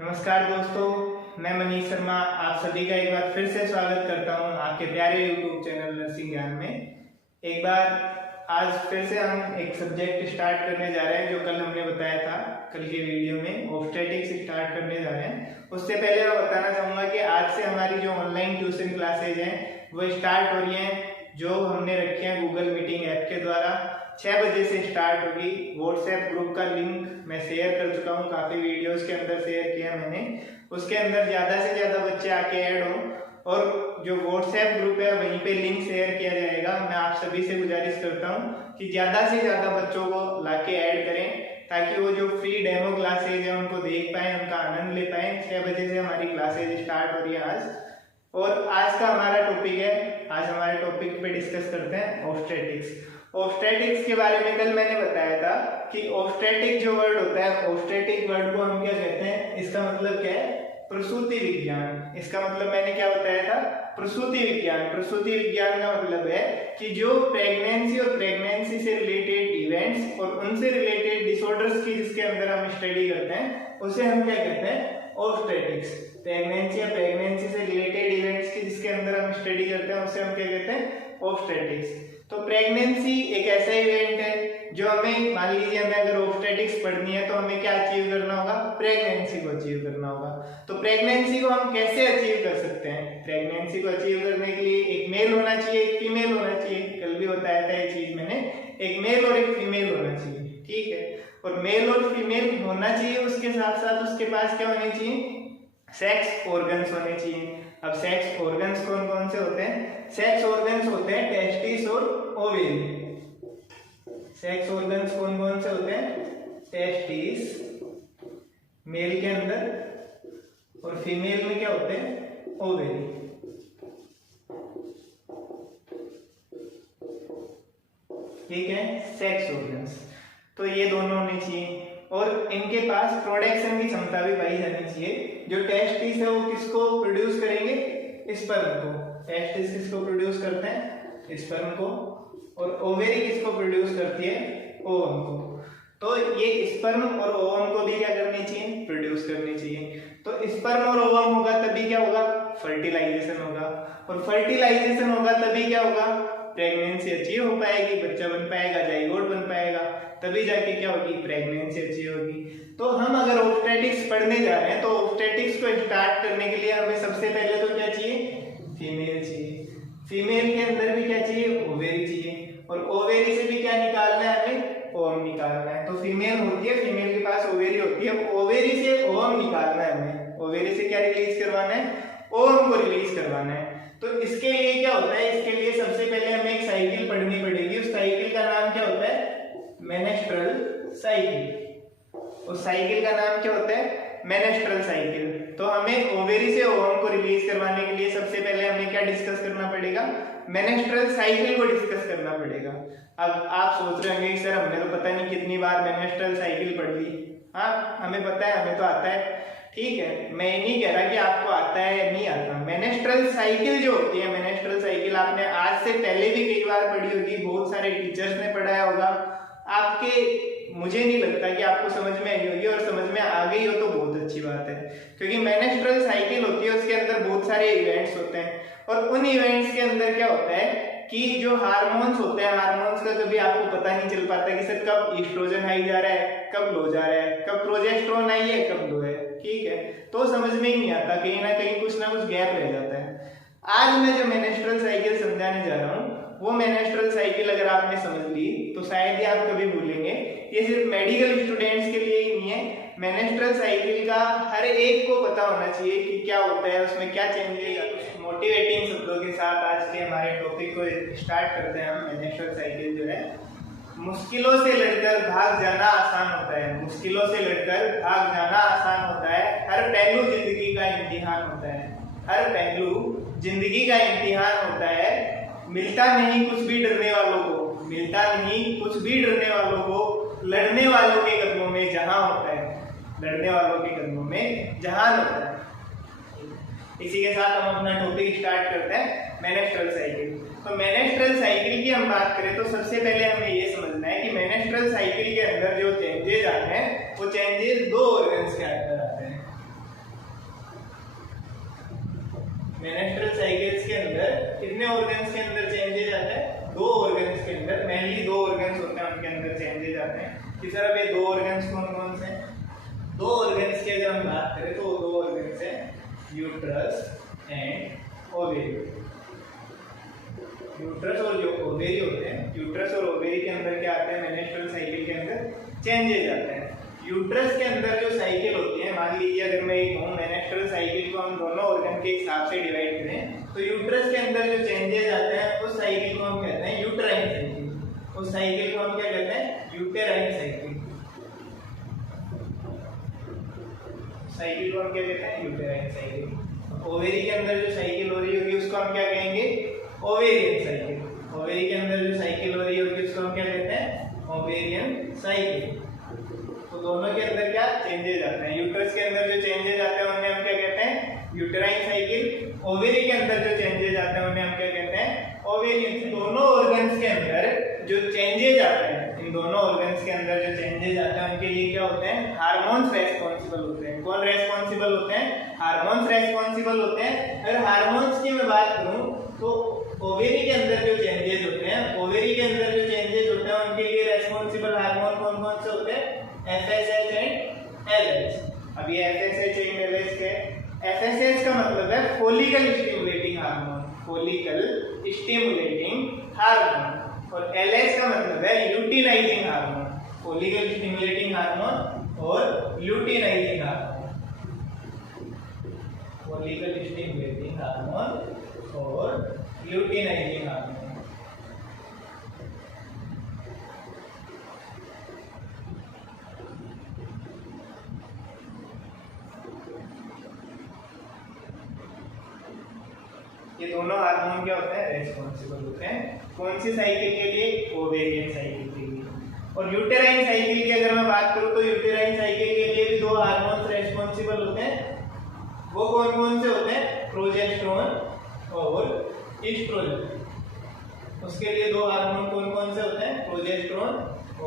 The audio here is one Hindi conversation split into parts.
नमस्कार दोस्तों, मैं मनीष शर्मा आप सभी का एक बार फिर से स्वागत करता हूं आपके प्यारे YouTube चैनल नर्सिंग ज्ञान में। एक बार आज फिर से हम एक सब्जेक्ट स्टार्ट करने जा रहे हैं जो कल हमने बताया था। कल के वीडियो में ऑब्स्टेट्रिक्स स्टार्ट करने जा रहे हैं। उससे पहले मैं बताना चाहूँगा कि आज से हमारी जो ऑनलाइन ट्यूशन क्लासेज हैं वो स्टार्ट हो रही हैं, जो हमने रखी हैं गूगल मीटिंग ऐप के द्वारा। 6 बजे से स्टार्ट होगी। व्हाट्सएप ग्रुप का लिंक मैं शेयर कर चुका हूँ, काफ़ी वीडियोस के अंदर शेयर किया मैंने। उसके अंदर ज़्यादा से ज़्यादा बच्चे आके ऐड हों और जो व्हाट्सएप ग्रुप है वहीं पे लिंक शेयर किया जाएगा। मैं आप सभी से गुजारिश करता हूँ कि ज़्यादा से ज़्यादा बच्चों को लाके ऐड करें ताकि वो जो फ्री डेमो क्लासेज है उनको देख पाएँ, उनका आनंद ले पाएँ। 6 बजे से हमारी क्लासेज स्टार्ट हो रही है आज। और आज का हमारा टॉपिक है, आज हमारे टॉपिक पे डिस्कस करते हैं ऑब्स्टेट्रिक्स। ऑब्स्टेट्रिक्स के बारे में कल मैंने बताया था कि ऑब्स्टेट्रिक जो वर्ड होता है, ऑब्स्टेट्रिक वर्ड को हम क्या कहते हैं, इसका मतलब क्या है, प्रसूति विज्ञान। इसका मतलब मैंने क्या बताया था, प्रसूति विज्ञान। प्रसूति विज्ञान का मतलब है कि जो प्रेगनेंसी और प्रेगनेंसी से रिलेटेड इवेंट्स और उनसे रिलेटेड डिसऑर्डर्स की जिसके अंदर हम स्टडी करते हैं उसे हम क्या कहते हैं, ऑब्स्टेट्रिक्स। प्रेगनेंसी या प्रेगनेंसी से रिलेटेड इवेंट्स की जिसके अंदर हम स्टडी करते हैं उसे हम क्या कहते हैं, ऑब्स्टेट्रिक्स। तो प्रेगनेंसी एक ऐसा इवेंट है जो हमें, मान लीजिए हमें अगर ऑब्स्टेट्रिक्स पढ़नी है तो हमें क्या अचीव करना होगा, प्रेगनेंसी को अचीव करना होगा। तो प्रेगनेंसी को हम कैसे अचीव कर सकते हैं, प्रेगनेंसी को अचीव करने के लिए एक मेल होना चाहिए, एक फीमेल होना चाहिए। कल भी बताया था ये चीज मैंने, एक मेल और एक फीमेल होना चाहिए, ठीक है। और मेल और फीमेल होना चाहिए, उसके साथ साथ उसके पास क्या होने चाहिए, सेक्स ऑर्गन्स होने चाहिए। अब सेक्स ऑर्गन्स कौन कौन से होते हैं, सेक्स ऑर्गन्स होते हैं टेस्टिस और ओवेरी। सेक्स ऑर्गन्स कौन कौन से होते हैं, टेस्टिस मेल के अंदर और फीमेल में क्या होते हैं, ओवेरी। ठीक है, सेक्स ऑर्गन्स। तो ये दोनों होने चाहिए और इनके पास प्रोडक्शन की क्षमता भी पाई जानी चाहिए। जो टेस्टिस है वो किसको प्रोड्यूस करेंगे, स्पर्म को। टेस्टिस किसको प्रोड्यूस करते हैं, स्पर्म को। और ओवेरी किसको प्रोड्यूस करती है, ओवम को। तो ये स्पर्म और ओवम को भी क्या करनी चाहिए, प्रोड्यूस करनी चाहिए। तो स्पर्म और ओवम होगा तभी क्या होगा, फर्टिलाइजेशन होगा। और फर्टिलाइजेशन होगा तभी क्या होगा, प्रेगनेंसी अचीव हो पाएगी, बच्चा बन पाएगा, जाइगोट बन पाएगा, तभी जाके क्या होगी, प्रेगनेंसी अचीव होगी। तो हम अगर ऑब्स्टेट्रिक्स पढ़ने जा रहे हैं तो ऑब्स्टेट्रिक्स को स्टार्ट करने के लिए हमें सबसे पहले तो क्या चाहिए, फीमेल चाहिए। फीमेल के अंदर भी क्या चाहिए, ओवेरी चाहिए। और ओवेरी से भी क्या निकालना है, हमें ओवम निकालना है। तो फीमेल होती है, फीमेल के पास ओवेरी होती है, ओवेरी से ओवम निकालना है हमें। ओवेरी से क्या रिलीज करवाना है, ओवम को रिलीज करवाना है। तो इसके लिए क्या होता है, इसके लिए सबसे पहले हमें एक साइकिल पढ़नी पड़ेगी। उस साइकिल का नाम क्या होता है, मेनेस्ट्रल साइकिल। उस साइकिल का नाम क्या होता है, मेनेस्ट्रल साइकिल। तो हमें ओवेरी से ओवम को रिलीज करवाने के लिए सबसे पहले हमें क्या डिस्कस करना पड़ेगा, मेनेस्ट्रल साइकिल को डिस्कस करना पड़ेगा। अब आप सोच रहे होंगे सर हमने तो पता नहीं कितनी बार मेनेस्ट्रल साइकिल पढ़ ली। हाँ, हमें पता है, हमें तो आता है, ठीक है। मैं नहीं कह रहा कि आपको आता है या नहीं आता। मेनेस्ट्रल साइकिल जो होती है, मेनेस्ट्रल साइकिल आपने आज से पहले भी कई बार पढ़ी होगी, बहुत सारे टीचर्स ने पढ़ाया होगा आपके। मुझे नहीं लगता कि आपको समझ में आई होगी, और समझ में आ गई हो तो बहुत अच्छी बात है, क्योंकि मेनेस्ट्रल साइकिल होती है उसके अंदर बहुत सारे इवेंट्स होते हैं। और उन इवेंट्स के अंदर क्या होता है कि जो हार्मोन्स होते हैं, हार्मोन्स का कभी आपको पता नहीं चल पाता कि सर कब ईस्ट्रोजन हाई जा रहा है, कब लो जा रहा है, कब प्रोजेस्टेरोन हाई है, कब लो है, ठीक है। तो समझ में ही नहीं आता, कहीं ना कहीं कुछ ना कुछ गैप रह जाता है। आज मैं जो मेनेस्ट्रल साइकिल समझाने जा रहा हूँ वो मेनेस्ट्रल साइकिल अगर आपने समझ ली तो शायद ही आप कभी भूलेंगे। ये सिर्फ मेडिकल स्टूडेंट्स के लिए ही नहीं है, मेनेस्ट्रल साइकिल का हर एक को पता होना चाहिए कि क्या होता है, उसमें क्या चेंजेस। मोटिवेटिंग शब्दों के साथ आज के हमारे टॉपिक को स्टार्ट करते हैं हम। मेनेस्ट्रल साइकिल जो है, मुश्किलों से लड़कर भाग जाना आसान होता है। मुश्किलों से लड़कर भाग जाना आसान होता है। हर पहलू जिंदगी का इम्तिहान होता है। हर पहलू जिंदगी का इम्तिहान होता है। मिलता नहीं कुछ भी डरने वालों को, मिलता नहीं कुछ भी डरने वालों को, लड़ने वालों के कदमों में जहां होता है, लड़ने वालों के कदमों में जहां होता है। इसी के साथ हम अपना टॉपिक स्टार्ट करते हैं, मेनेस्ट्रल साइकिल। तो मेनेस्ट्रल साइकिल की हम बात करें तो सबसे पहले हमें ये समझना है कि मेनेस्ट्रल साइकिल के अंदर जो चेंजेस आते हैं वो चेंजेस दो ऑर्गन्स के अंदर आते हैं। मेनेस्ट्रुअल साइकिल्स के अंदर कितने ऑर्गन्स के अंदर चेंजेज आता है? 2 ऑर्गन्स के अंदर, मेनली 2 ऑर्गन्स होते हैं, उनके अंदर चेंजेज आते हैं। किस तरह पे 2 ऑर्गन्स कौन कौन से हैं? 2 ऑर्गन्स की अगर हम बात करें तो 2 ऑर्गन्स हैं, यूट्रस एंड ओवेरी। यूट्रस और जो ओवेरी होते हैं, यूट्रस और ओवेरी के अंदर क्या आता है? मेनेस्ट्रुअल साइकिल के अंदर चेंजेज आते हैं। यूट्रस के अंदर जो साइकिल होती है, मान लीजिए अगर मैं कहूँ मेनेस्ट्रुअल साइकिल को हम दोनों ऑर्गन के हिसाब से डिवाइड करें, तो यूट्रस के अंदर जो चेंजेज आते हैं उस साइकिल को हम कहते हैं यूट्राइन साइकिल। उस साइकिल को हम क्या कहते हैं? Uterine cycle. साइकिल को हम क्या कहते हैं? Uterine cycle. ओवेरी के अंदर जो साइकिल हो रही होगी उसको हम क्या कहेंगे? Ovarian cycle. ओवेरी के अंदर जो साइकिल हो रही होगी उसको हम क्या कहते हैं? Ovarian cycle. तो दोनों के अंदर क्या चेंजेज आते हैं? यूट्रस के अंदर जो चेंजेज आते हैं उन्हें हम क्या कहते हैं? Uterine cycle. ओवेरी के अंदर जो चेंजेज आते हैं उन्हें हम क्या कहते हैं? ओवेरियन। दोनों ऑर्गन्स के अंदर जो चेंजेज आते हैं, इन दोनों ऑर्गन्स के अंदर जो चेंजेज आते हैं उनके लिए क्या होते हैं? हार्मोन्स रेस्पॉन्सिबल होते हैं। कौन रेस्पॉन्सिबल होते हैं? हार्मोन्स रेस्पॉन्सिबल होते हैं। अगर हार्मोन्स की मैं बात करूं तो ओवेरी के अंदर जो चेंजेस होते हैं, ओवेरी के अंदर जो चेंजेस होते हैं उनके लिए रेस्पॉन्सिबल हार्मोन कौन कौन से होते हैं? FSH and LH। अब ये FSH एंड LH क्या है? FSH का मतलब है follicle stimulating hormone, follicle stimulating hormone, और LH का मतलब है luteinizing hormone, follicle stimulating hormone और luteinizing hormone, follicle stimulating hormone और ल्यूटिनाइजिंग हार्मोन। ये दोनों हार्मोन क्या होते हैं? रेस्पॉन्सिबल होते हैं। कौन सी साइकिल के लिए? ओवेरियन साइकिल के लिए। और यूटेराइन साइकिल की अगर मैं बात करूं तो यूटेराइन साइकिल के लिए भी 2 हार्मोन्स रेस्पॉन्सिबल होते हैं। वो कौन कौन से होते हैं? प्रोजेस्टेरोन और ईस्ट्रोजन। उसके लिए 2 हार्मोन कौन कौन से होते हैं? प्रोजेस्टेरोन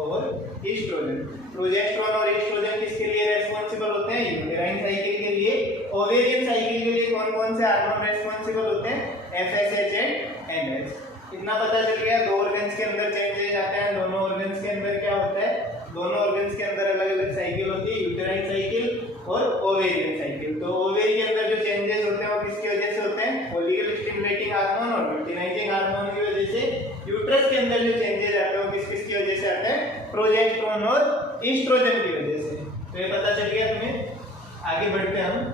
और ईस्ट्रोजन। प्रोजेस्टेरोन और ईस्ट्रोजन किसके लिए रेस्पॉन्सिबल होते हैं? यूटेराइन साइकिल के लिए। ओवेरियन साइकिल के लिए कौन कौन से हार्मोन रेस्पॉन्सिबल होते हैं? FSH and LH। इतना पता चल गया। 2 ऑर्गन्स के अंदर चेंजेस आते हैं, दोनों ऑर्गन्स के अंदर क्या होता है? दोनों ऑर्गन्स के अंदर अलग अलग साइकिल होती है, यूटेराइन साइकिल और ओवेरियन साइकिल। तो ओवेरी के अंदर जो चेंजेस होते हैं वो किसकी वजह से होते हैं? फॉलिकल स्टिमुलेटिंग हार्मोन और ल्यूटिनाइजिंग हार्मोन की वजह से। यूट्रस के अंदर जो चेंजेस आते हैं वो किस किस की वजह से आते हैं? प्रोजेस्टेरोन और ईस्ट्रोजन की वजह से। तो ये पता चल गया तुम्हें। आगे बढ़ते हैं हम।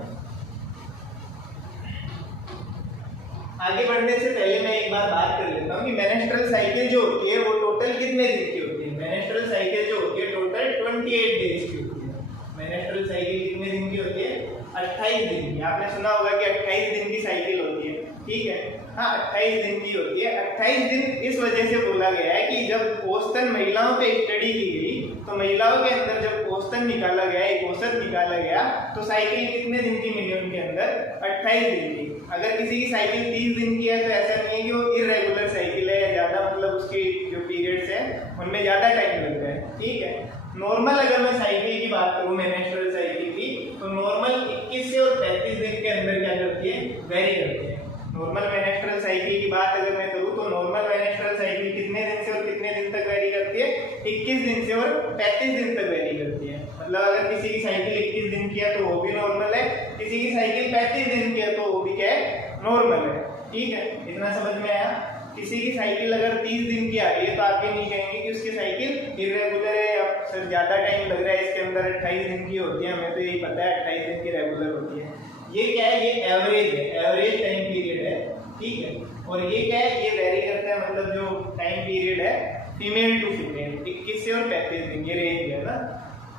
आगे बढ़ने से पहले मैं एक बार बात कर लेता हूँ कि मेनेस्ट्रुअल साइकिल जो होती है वो टोटल कितने दिन की होती है? मेनेस्ट्रुअल साइकिल जो होती है टोटल 28 डेज की होती है। मेनेस्ट्रुअल साइकिल कितने दिन की होती है? 28 दिन की। आपने सुना होगा कि 28 दिन की साइकिल होती है, ठीक है? हाँ, 28 दिन की होती है। 28 दिन इस वजह से बोला गया है कि जब औसतन महिलाओं पे स्टडी की गई तो महिलाओं के अंदर जब औसतन निकाला गया, एक औसत निकाला गया, तो साइकिल कितने दिन की मिली उनके अंदर? 28 दिन की। अगर किसी की साइकिल 30 दिन की है तो ऐसा नहीं है कि वो इरेगुलर साइकिल है या ज्यादा, मतलब उसकी जो पीरियड्स है उनमें ज्यादा टाइम लग रहा है, ठीक है? नॉर्मल अगर मैं साइकिल की बात करूं, मेनेस्ट्रुअल साइकिल की, तो नॉर्मल 21 से और 35 दिन के अंदर क्या करती है? वेरी करती है। नॉर्मल मेनेस्ट्रुअल साइकिल की बात अगर मैं करूं तो नॉर्मल मेनेस्ट्रुअल साइकिल कितने दिन से और कितने दिन तक वेरी करती है? 21 दिन से और 35 दिन तक वेरी करती है। मतलब अगर किसी की साइकिल 21 दिन की है तो वो भी नॉर्मल है, किसी की साइकिल 35 दिन की है तो वो भी क्या है? नॉर्मल है, ठीक है? इतना समझ में आया? किसी की साइकिल अगर 30 दिन की आ रही है तो आप ये नहीं कहेंगे कि उसकी साइकिल इरेगुलर है या सर ज्यादा टाइम लग रहा है, इसके अंदर 28 दिन की होती है, हमें तो यही पता है 28 दिन की रेगुलर होती है। ये क्या है? ये एवरेज है, एवरेज टाइम पीरियड है, ठीक है? और ये क्या है? ये वेरी करता है, मतलब जो टाइम पीरियड है फीमेल टू फीमेल 21 से और 35 दिन, ये रेंज है ना,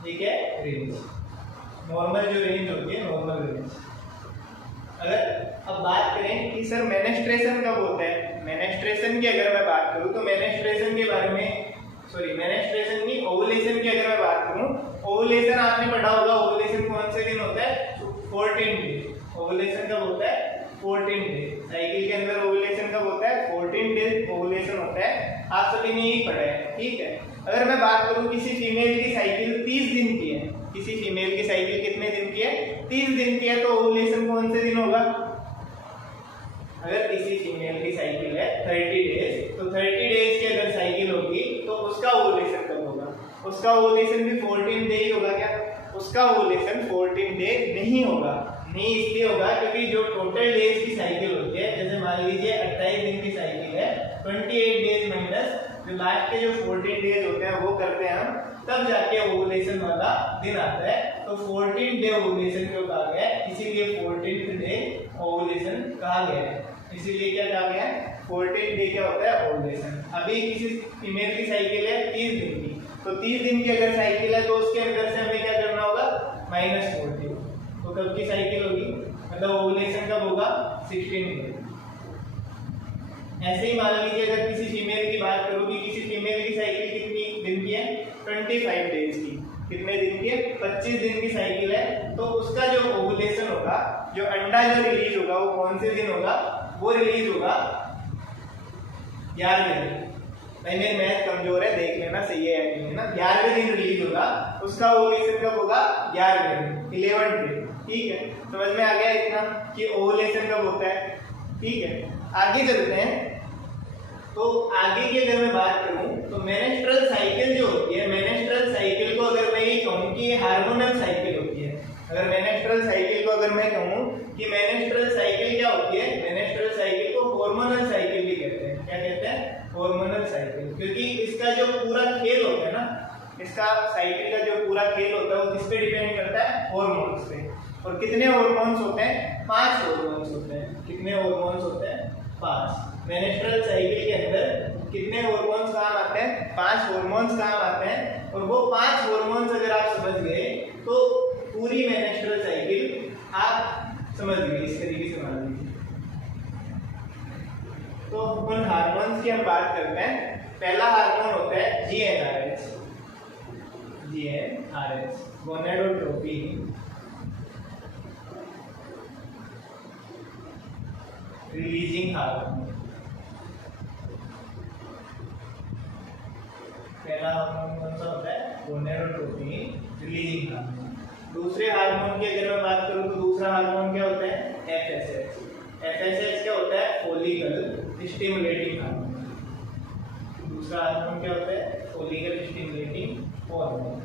ठीक है? रेंज नॉर्मल जो रेंज होती है, नॉर्मल रेंज। अगर अब बात करें कि सर मेनेस्ट्रेशन कब होता है, मेनेस्ट्रेशन की अगर मैं बात करूं तो मेनेस्ट्रेशन के बारे में, सॉरी मेनेस्ट्रेशन की, ओवुलेशन की अगर मैं बात करूं, ओवुलेशन आपने पढ़ा होगा, ओवुलेशन कौन से दिन होता है? 14 डे। ओवुलेशन कब होता है? 14 डे। साइकिल के अंदर ओवुलेशन कब होता है? 14 डे ओवुलेशन होता है। आप सभी ने यही पढ़ा है, ठीक है? अगर मैं बात करूं किसी फीमेल की साइकिल 30 दिन की है, किसी फीमेल की साइकिल कितने दिन की है? 30 दिन की है, तो ओवुलेशन कौन से दिन होगा? अगर किसी फीमेल की साइकिल है 30 डेज, तो 30 डेज की अगर साइकिल होगी तो उसका ओवुलेशन कब होगा? उसका ओवुलेशन भी 14 डे ही होगा क्या? उसका ओवुलेशन 14 डे नहीं होगा। नहीं इसलिए होगा क्योंकि जो टोटल डेज की साइकिल होती है, जैसे मान लीजिए 28 दिन की साइकिल है, 28 डेज माइनस जो लास्ट के जो 14 डेज होते हैं वो करते हैं हम, तब जाके ओवुलेशन वाला दिन आता है। तो 14 डे ओवुलेशन क्यों कहा गया है? इसीलिए 14th डे ओवुलेशन कहा गया है। इसीलिए क्या कहा गया है? 14 डे क्या होता है? ओवुलेशन। अभी किसी फीमेल की साइकिल है 30 दिन की, तो 30 दिन की अगर साइकिल है तो उसके अंदर से हमें क्या करना होगा? -14। तो कब की साइकिल होगी? मतलब ओवुलेशन कब होगा? 16 डे। ऐसे ही मान लीजिए अगर किसी फीमेल की बात करूँ कि किसी फीमेल की साइकिल कितनी दिन की है? 25 डेज की। कितने दिन की है? 25 दिन की साइकिल है, तो उसका जो ओवुलेशन होगा, जो अंडा जो रिलीज होगा वो कौन से दिन होगा? वो रिलीज होगा 11वें दिन। भाई मेरी मैथ कमजोर है, देख लेना सही है या नहीं है ना। 11वें दिन रिलीज होगा, उसका ओवुलेशन कब होगा? 11वें दिन, 11 डे। ठीक है, समझ में आ गया इतना कि ओवुलेशन कब होता है? ठीक है, आगे चलते हैं। तो आगे की अगर मैं बात करूं तो मेनेस्ट्रल साइकिल जो होती है, मेनेस्ट्रल साइकिल को अगर मैं ये कहूं कि हार्मोनल साइकिल होती है, अगर मेनेस्ट्रल साइकिल को अगर मैं कहूं कि मेनेस्ट्रल साइकिल क्या होती है? मेनेस्ट्रल साइकिल को हार्मोनल साइकिल भी कहते हैं। क्या कहते हैं? Hormonal cycle. क्योंकि इसका जो पूरा खेल होता है ना, इसका साइकिल का जो पूरा खेल होता है वो किस पे डिपेंड करता है? हार्मोन्स पे। और कितने हार्मोन्स होते हैं? 5 हार्मोन्स होते हैं। कितने हार्मोन्स होते हैं? 5। मेनेस्ट्रल साइकिल के अंदर कितने हार्मोन्स काम आते हैं? 5 हार्मोन्स काम आते हैं। और वो 5 हार्मोन्स अगर आप समझ गए तो पूरी मेनेस्ट्रल साइकिल आप समझ गए। इस तरीके से मान लीजिए। तो उन हार्मोन्स की हम बात करते हैं। पहला हार्मोन होता है GnRH। GnRH gonadotropin releasing hormone. पहला हार्मोन कौन सा होता है? Gonadotropin releasing hormone. दूसरे हार्मोन की अगर मैं बात करूं तो दूसरा हार्मोन क्या होता है? FSH। FSH क्या होता है? Follicle stimulating hormone. दूसरा हार्मोन क्या होता है? Follicle stimulating hormone.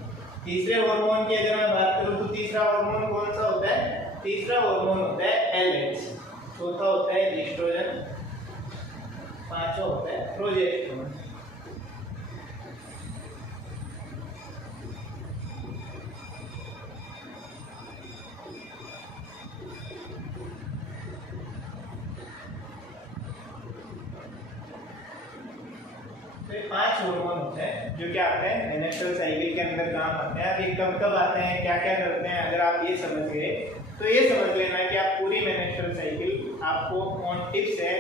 तीसरे हार्मोन की अगर मैं बात करूं तो तीसरा हार्मोन कौन सा होता है? तीसरा हार्मोन होता है LH। चौथा होता है एस्ट्रोजन। पांचवा होता है प्रोजेस्टेरोन। तो 5 हार्मोन होते हैं जो क्या आते हैं मेनेस्ट्रल साइकिल के अंदर काम आते हैं। अब ये कब कब आते हैं, क्या क्या करते हैं, अगर आप ये समझ गए तो ये समझ लेना कि आप पूरी मेनेस्ट्रल साइकिल आपको ऑन टिप्स है,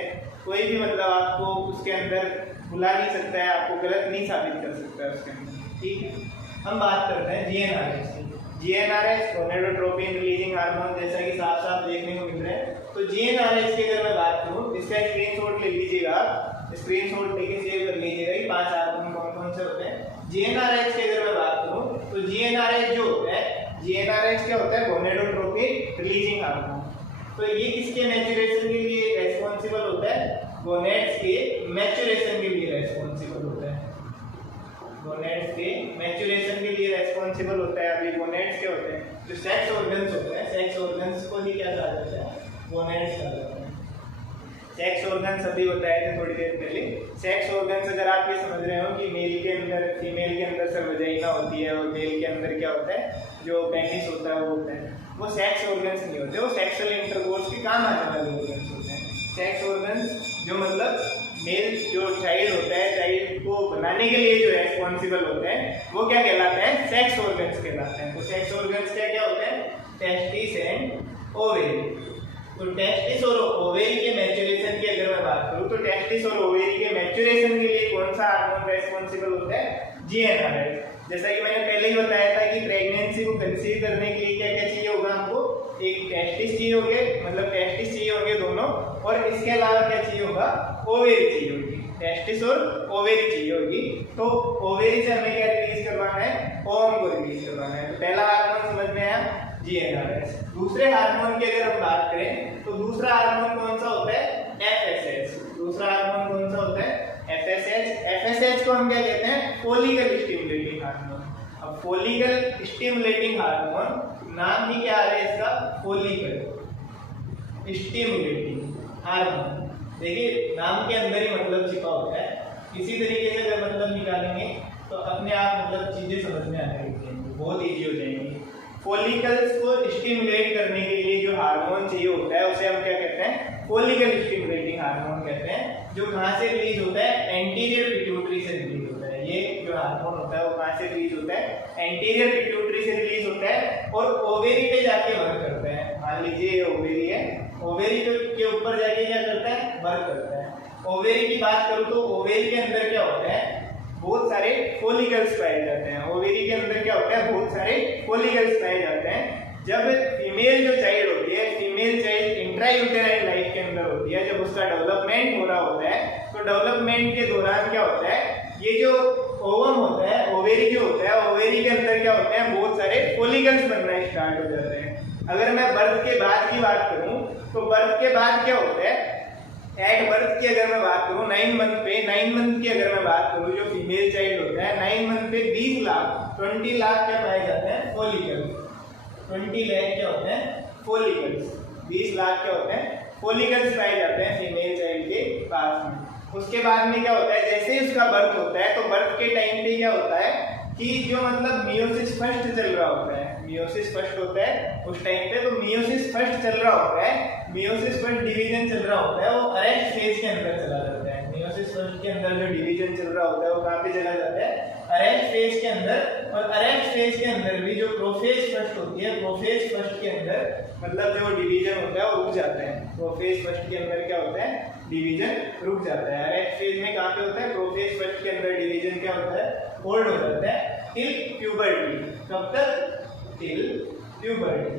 कोई भी मतलब आपको उसके अंदर भुला नहीं सकता है, आपको गलत नहीं साबित कर सकता है उसके अंदर। ठीक है, हम बात करते हैं GnRH की। GnRH गोनेडोट्रोपिन रिलीजिंग हार्मोन, जैसा कि साफ साफ देखने को मिल रहा है। तो GnRH की अगर मैं बात करूँ, इसका स्क्रीनशॉट ले लीजिएगा, स्क्रीनशॉट लेके सेव कर लीजिएगा कि 5 हार्मोन कौन कौन से होते हैं। GnRH की अगर मैं बात करूँ तो GnRH जो होता है, GnRH क्या होता है? Gonadotropin releasing hormone. तो ये किसके मैच्योरेशन के लिए रेस्पॉन्सिबल होता है? गोनेड्स के मैच्योरेशन के लिए रेस्पॉन्सिबल होता है। गोनेड्स के मैच्योरेशन के लिए रेस्पॉन्सिबल होता है। अभी गोनेड्स क्या होते हैं? जो सेक्स ऑर्गन्स होते हैं, सेक्स ऑर्गन्स को ही क्या कहा जाता है? गोनेड्स कहा जाता है। सेक्स ऑर्गन्स अभी बताए थे थोड़ी देर पहले। सेक्स ऑर्गन्स अगर आप ये समझ रहे हो कि मेल के अंदर, फीमेल के अंदर सर वजाइना होती है और मेल के अंदर क्या होता है? जो पेनिस होता है वो होता है। वो सेक्स ऑर्गन्स नहीं होते, वो सेक्सुअल इंटरकोर्स के काम आने वाले ऑर्गन्स होते हैं। सेक्स ऑर्गन्स जो मतलब मेल जो चाइल्ड होता है, चाइल्ड को बनाने के लिए जो रेस्पॉन्सिबल होते हैं, वो क्या कहलाते हैं? सेक्स ऑर्गन्स कहलाते हैं। तो सेक्स ऑर्गन्स क्या क्या होते हैं? Testis and ovary. तो टेस्टिस और ओवेरी के मैच्योरेशन की अगर मैं बात करूं तो टेस्टिस और ओवेरी के मैच्योरेशन के लिए कौन सा हार्मोन रेस्पॉन्सिबल होता है? GnRH। जैसा कि मैंने पहले ही बताया था कि प्रेगनेंसी को कंसीव करने के लिए क्या क्या चाहिए होगा हमको? एक टेस्टिस चाहिए होंगे, मतलब टेस्टिस चाहिए होंगे दोनों, और इसके अलावा क्या चाहिए होगा? ओवेरी चाहिए होगी। टेस्टिस और ओवेरी चाहिए होगी। तो ओवेरी से हमें क्या रिलीज करवाना है? ओवम को रिलीज करवाना है। तो पहला हार्मोन समझ में आया, GnRH। दूसरे हार्मोन की अगर हम बात करें तो दूसरा हार्मोन कौन सा होता है? इसको हम क्या कहते हैं, फॉलिकल स्टिमुलेटिंग हार्मोन। अब फॉलिकल स्टिमुलेटिंग हार्मोन नाम ही क्या आ रहा है इसका, फॉलिकल स्टिमुलेटिंग हार्मोन। देखिए नाम के अंदर ही मतलब छिपा होता है। इसी तरीके से अगर मतलब निकालेंगे तो अपने आप मतलब चीजें समझ में आने लगेंगी, बहुत इजी हो जाएंगी। फॉलिकल्स को स्टिमुलेट करने के लिए जो हार्मोन चाहिए होता है उसे हम क्या कहते हैं, फॉलिकल स्टिमुलेटिंग हार्मोन कहते हैं। जो कहाँ से रिलीज होता है, एंटीरियर पिट्यूटरी से रिलीज होता है। ये जो हार्मोन होता है वो कहाँ से रिलीज होता है, एंटीरियर पिट्यूटरी से रिलीज होता है और ओवेरी पे जाके वर्क करता है। मान लीजिए ये ओवेरी है, ओवेरी के ऊपर जाके क्या करता है, वर्क करता है। ओवेरी की बात करूँ तो ओवेरी के अंदर क्या होता है, बहुत सारे फॉलिकल्स पाए जाते हैं। ओवेरी के अंदर क्या होता है, बहुत सारे फॉलिकल्स पाए जाते हैं। जब फीमेल जो चाइल्ड होती है, फीमेल चाइल्ड इंट्रायूटेराइन लाइफ के अंदर होती है, जब उसका डेवलपमेंट हो रहा होता है तो डेवलपमेंट के दौरान क्या होता है, ये जो ओवम होता है, ओवेरी जो होता है, ओवेरी के अंदर क्या होते हैं, बहुत सारे फॉलिकल्स बनना स्टार्ट हो जाते हैं। अगर मैं बर्थ के बाद की बात करूं तो बर्थ के बाद क्या होता है, एट बर्थ की अगर मैं बात करूं, 9 मंथ पे, 9 मंथ की अगर मैं बात करूं, जो फीमेल चाइल्ड होता है 9 मंथ पे 20 लाख क्या पाए जाते हैं, फॉलिकल्स। 20 लाख क्या होते हैं, फॉलिकल्स। 20 लाख क्या होते हैं, फॉलिकल्स पाए जाते हैं फीमेल चाइल्ड के पास में। उसके बाद में क्या होता है, जैसे ही उसका बर्थ होता है तो बर्थ के टाइम पे क्या होता है कि जो मतलब मियोसिस फर्स्ट चल रहा होता है, मियोसिस फर्स्ट होता है उस टाइम पे, तो मियोसिस फर्स्ट चल रहा होता है, मियोसिस फर्स्ट डिवीजन चल रहा होता है, वो अरेस्ट फेज के अंदर चला जाता है। मियोसिस फर्स्ट के अंदर जो डिवीजन चल रहा होता है वो कहाँ पे चला जाता है, अरेस्ट फेज के अंदर। और अरेस्ट फेज के अंदर भी जो प्रोफेज फर्स्ट होती है, प्रोफेज फर्स्ट के अंदर मतलब जो डिवीजन होता है वो रुक जाता है। प्रोफेज फर्स्ट के अंदर क्या होता है, डिवीजन रुक जाता है। अरेस्ट फेज में कहाँ पे होता है, प्रोफेज फर्स्ट के अंदर डिवीजन क्या होता है, होल्ड हो जाता है टिल प्यूबर्टी। कब तक, टिल प्यूबर्टी।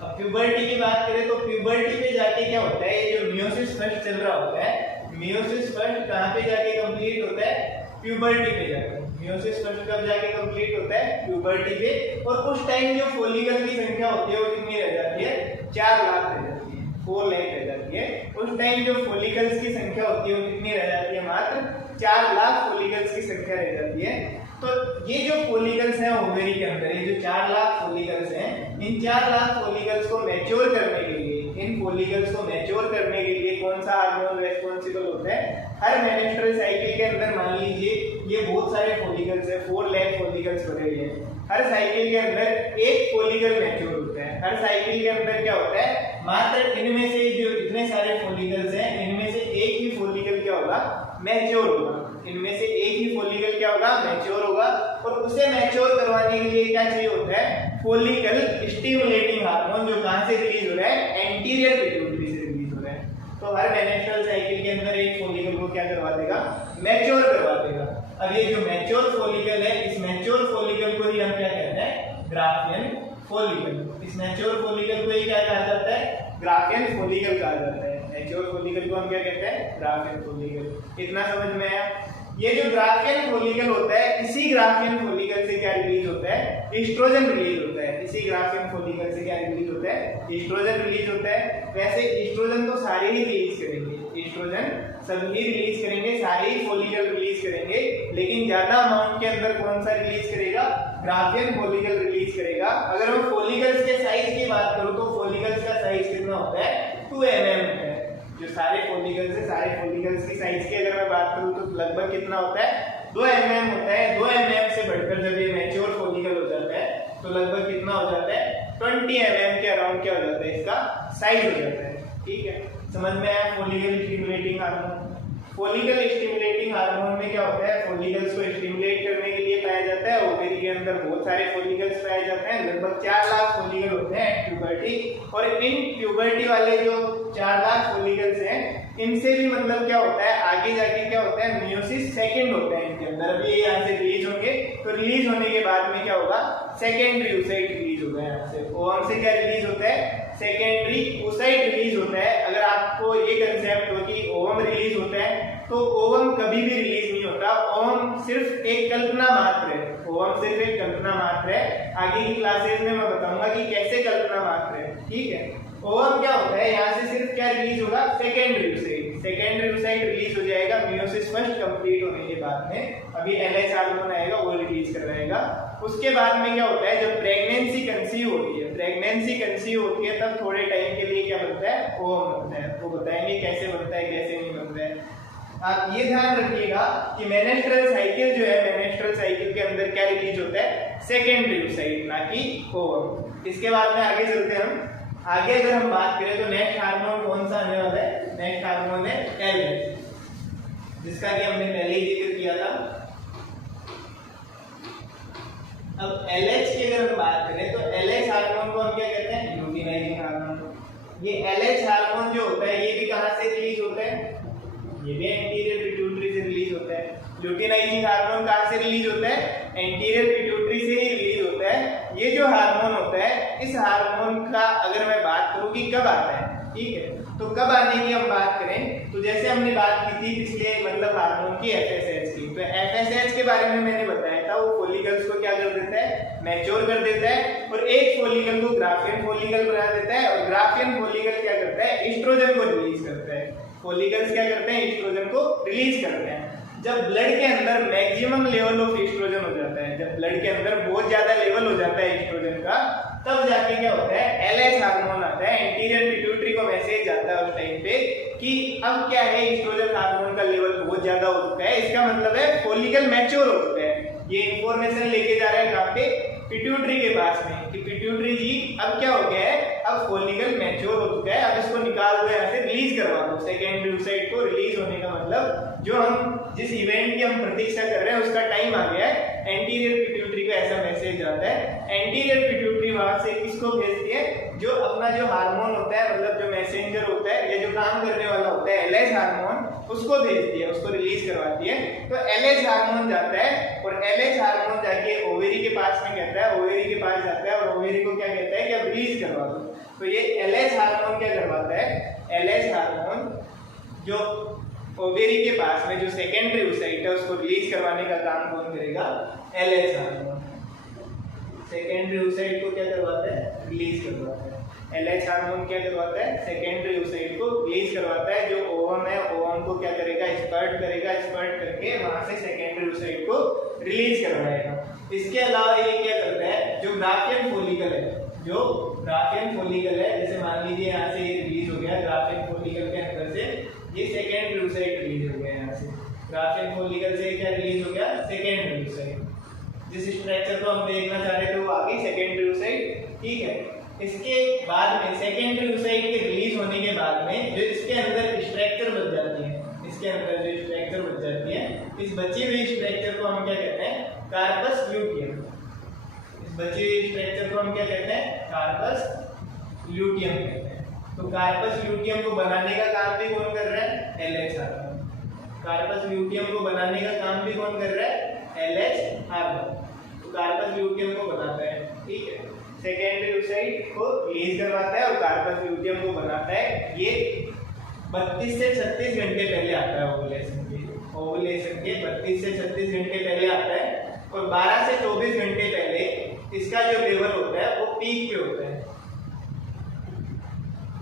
अब प्यूबर्टी की बात करें तो प्यूबर्टी पे जाके क्या होता है, ये जो मियोसिस फर्स्ट चल रहा होता है, मियोसिस फर्स्ट कहाँ पे जाके कंप्लीट होता है, प्यूबर्टी पे जाकर। मियोसिस फर्स्ट कब जाके कंप्लीट होता है, प्यूबर्टी पे। और उस टाइम जो फॉलिकल की संख्या होती है वो कितनी रह जाती है, 4 लाख रह जाती है, 4 लाख रह जाती है। उस टाइम जो फॉलिकल्स की संख्या होती है वो कितनी रह जाती है, मात्र 4 लाख फॉलिकल्स की संख्या रह जाती है। तो ये जो फॉलिकल्स हैं ओवेरी के अंदर, ये जो 4 लाख फॉलिकल्स हैं, इन 4 लाख फॉलिकल्स को मैच्योर करने के लिए, इन फॉलिकल्स को मैच्योर करने के लिए कौन सा हार्मोन रेस्पॉन्सिबल होता है, हर मेंस्ट्रुअल साइकिल के अंदर मान लीजिए ये बहुत सारे फॉलिकल्स है, 4 लाख फॉलिकल्स बने हुए हैं। हर साइकिल के अंदर एक फॉलिकल मैच्योर होता है। हर साइकिल के अंदर क्या होता है, मात्र इनमें से जो इतने सारे फॉलिकल्स हैं, इनमें से एक ही फॉलिकल क्या होगा, मैच्योर होगा। इनमें से एक ही फॉलिकल क्या होगा, मैच्योर होगा। और उसे मैच्योर करवाने के लिए क्या चाहिए होता है, फॉलिकल स्टिमुलेटिंग हार्मोन, जो कहां से रिलीज हो रहा है, एंटीरियर पिट्यूटरी से रिलीज हो रहा है। तो हर मेंस्ट्रुअल साइकिल के अंदर एक फॉलिकल को क्या करवा देगा, मैच्योर करवा देगा। अब ये जो मैच्योर फॉलिकल है, इस मैच्योर फॉलिकल को ही हम क्या कहते हैं, ग्राफियन फॉलिकल। इस मैच्योर फॉलिकल को ही क्या कहा जाता है, ग्राफियन फॉलिकल कहा जाता है। मैच्योर फॉलिकल को हम क्या कहते हैं, ग्राफियन फॉलिकल। इतना समझ में आया। ये जो ग्राफियन फॉलिकल होता है, इसी ग्राफियन फॉलिकल से क्या रिलीज होता है, एस्ट्रोजन रिलीज होता है। इसी ग्राफियन फॉलिकल से क्या रिलीज होता है, एस्ट्रोजन रिलीज होता है। वैसे एस्ट्रोजन तो सारे ही रिलीज करेंगे, एस्ट्रोजन सभी रिलीज करेंगे, सारे ही फॉलिकल रिलीज करेंगे, लेकिन ज्यादा अमाउंट के अंदर कौन सा रिलीज करेगा, ग्राफियन फॉलिकल रिलीज करेगा। अगर मैं फॉलिकल्स के साइज की बात करूं तो फॉलिकल्स का साइज कितना होता है, 2 mm है। जो सारे फॉलिकल्स है, सारे फॉलिकल्स की साइज की अगर मैं बात करूं तो लगभग कितना होता है, 2 mm होता है। 2 mm से बढ़कर जब ये मैच्योर फॉलिकल हो जाता है तो लगभग कितना हो जाता है, 20 mm के अराउंड क्या हो जाता है, इसका साइज हो जाता है। ठीक है, समझ में आया। Follicle stimulating hormone, follicle stimulating hormone में क्या होता है, फॉलिकल्स को स्टिमुलेट करने के लिए पाया जाता है। ओवेरी के अंदर बहुत सारे फॉलिकल्स पाए जाते हैं, लगभग 4 लाख फॉलिकल होते हैं प्यूबर्टी। और इन प्यूबर्टी वाले जो 4 लाख फॉलिकल्स हैं, इनसे भी मतलब क्या होता है, आगे जाके क्या होता है, मियोसिस सेकंड होता है इनके अंदर। अभी ये यहाँ से रिलीज होंगे तो रिलीज होने के बाद में क्या होगा, सेकेंडरी oocyte रिलीज होगा। यहाँ से ओवम से क्या रिलीज होता है, सेकेंडरी oocyte रिलीज होता है। अगर आपको ये कंसेप्ट हो कि ओवम रिलीज होता है, तो ओवम कभी भी रिलीज नहीं होता। ओवम सिर्फ एक कल्पना मात्र है, ओवम सिर्फ एक कल्पना मात्र है। आगे की क्लासेस में मैं बताऊंगा कि कैसे कल्पना मात्र है। ठीक है, ओवम क्या होता है, यहाँ से सिर्फ क्या रिलीज होगा, secondary oocyte। Secondary oocyte release हो जाएगा मियोसिस फर्स्ट कंप्लीट होने के बाद में। अभी LH हार्मोन आएगा वो रिलीज कर रहेगा। उसके बाद में क्या होता है, जब प्रेगनेंसी कंसीव होती है, प्रेगनेंसी कंसीव होती है तब थोड़े टाइम के लिए क्या बनता है, ओवम बनता है। वो बताएंगे कैसे बनता है कैसे नहीं बनता है। आप ये ध्यान रखिएगा कि मेनेस्ट्रल साइकिल जो है, मेनेस्ट्रल साइकिल के अंदर क्या रिलीज होता है, सेकेंडरी oocyte ना कि ओवम। इसके बाद में आगे चलते हैं हम। आगे अगर हम बात करें तो नेक्स्ट हार्मोन कौन सा आने वाला है, नेक्स्ट हार्मोन है LH, जिसका कि हमने पहले ही जिक्र किया था। अब LH की अगर हम बात करें तो LH हार्मोन को हम क्या कहते हैं, ल्यूटिनाइजिंग हार्मोन। ये LH हार्मोन जो होता है ये भी कहां से रिलीज होता है, ये भी एंटीरियर पिट्यूटरी से रिलीज होता है। ल्यूटिनाइजिंग हार्मोन कहां से रिलीज होता है, एंटीरियर पिट्यूटरी से ही रिलीज होता है। ये जो हार्मोन होता है, इस हार्मोन का अगर मैं बात करूं कि कब आता है, ठीक है, तो कब आने की हम बात करें तो जैसे हमने बात की थी पिछले मतलब हार्मोन की FSH की, तो FSH के बारे में मैंने बताया था, वो फॉलिकल्स को क्या कर देता है, मैच्योर कर देता है और एक फॉलिकल को ग्राफियन फॉलिकल बना देता है और ग्राफियन फॉलिकल क्या करता है, एस्ट्रोजन को रिलीज करता है। फॉलिकल्स क्या करते हैं, एस्ट्रोजन को रिलीज करते हैं। जब ब्लड के अंदर मैक्सिमम लेवल ऑफ एस्ट्रोजन हो जाता है, जब ब्लड के अंदर बहुत ज्यादा लेवल हो जाता है एस्ट्रोजन का, तब जाके क्या होता है, LH हार्मोन आता है। एंटीरियर पिट्यूटरी को मैसेज जाता है उस टाइम पे कि अब क्या है, एस्ट्रोजन हार्मोन का लेवल बहुत ज्यादा हो चुका है, इसका मतलब है फॉलिकल मैच्योर हो चुका है। ये इंफॉर्मेशन लेके जा रहा है कहां पे, पिट्यूटरी के पास में, कि पिट्यूटरी जी अब क्या हो गया है, अब फॉलिकल मैच्योर हो चुका है, अब इसको निकाल दो यहाँ से, रिलीज करवा दो। सेकेंडरी oocyte को रिलीज होने का मतलब जो हम जिस इवेंट की हम प्रतीक्षा कर रहे हैं उसका टाइम आ गया है। एंटीरियर पिट्यूटरी को ऐसा मैसेज जाता है। एंटीरियर पिट्यूटरी वहां से किसको भेजती है, जो अपना जो हार्मोन होता है, मतलब जो मैसेंजर होता है या जो काम करने वाला होता है LH हार्मोन, उसको भेजती है, उसको रिलीज करवाती है। तो LH हार्मोन जाता है और LH हार्मोन जाके ओवेरी के पास में कहता है, ओवेरी के पास जाता है और ओवेरी को क्या कहता है कि अब रिलीज करवा दो। तो ये LH हार्मोन क्या करवाता है, LH हार्मोन जो ओवेरी के पास में जो सेकेंडरी oocyte है उसको रिलीज करवाने का काम कौन करेगा, LH हार्मोन। सेकेंडरी oocyte को क्या करवाता है, रिलीज करवाता है। LH हार्मोन क्या करवाता है, सेकेंडरी oocyte को रिलीज करवाता है। जो ओवम है, ओवम को क्या करेगा, स्पर्ट करेगा, स्पर्ट करके वहां से सेकेंडरी oocyte को रिलीज करवाएगा। इसके अलावा ये क्या करता है, जो ग्राफियन फॉलिकल है, जो ग्राफियन फॉलिकल है, जैसे मान लीजिए यहाँ से ये रिलीज हो गया, ग्राफियन फॉलिकल के अंदर से ये सेकेंडरी oocyte रिलीज हो गया, यहाँ से ग्राफियन फॉलिकल से क्या रिलीज हो गया, सेकेंडरी oocyte। जिस स्ट्रक्चर को हम देखना चाह रहे थे वो आ गई सेकेंडरी oocyte, ठीक है। इसके बाद में सेकेंडरी oocyte के रिलीज होने के बाद में जो इसके अंदर स्ट्रक्चर बच जाती है, इसके अंदर जो स्ट्रक्चर बच जाती है, इस बची हुई स्ट्रक्चर को हम क्या कहते हैं, कार्पस ल्यूटियम। इस बची हुई स्ट्रक्चर को हम क्या कहते हैं, कार्पस ल्यूटियम कहते हैं। तो कार्पस ल्यूटियम को बनाने का काम भी कौन कर रहा है, LH हार्मोन। कार्पस ल्यूटियम को बनाने का काम भी कौन कर रहा है, LH हार्मोन। तो कार्पस ल्यूटियम को बनाता है, ठीक है, सेकेंडरी oocyte को रिलीज करवाता है और कार्पस ल्यूटियम को बनाता है। ये 32 से 36 घंटे पहले आता है ओवुलेशन के, ओवुलेशन के 32 से 36 घंटे पहले आता है और 12 से 24 घंटे पहले इसका जो लेवल होता है वो पीक पे होता है।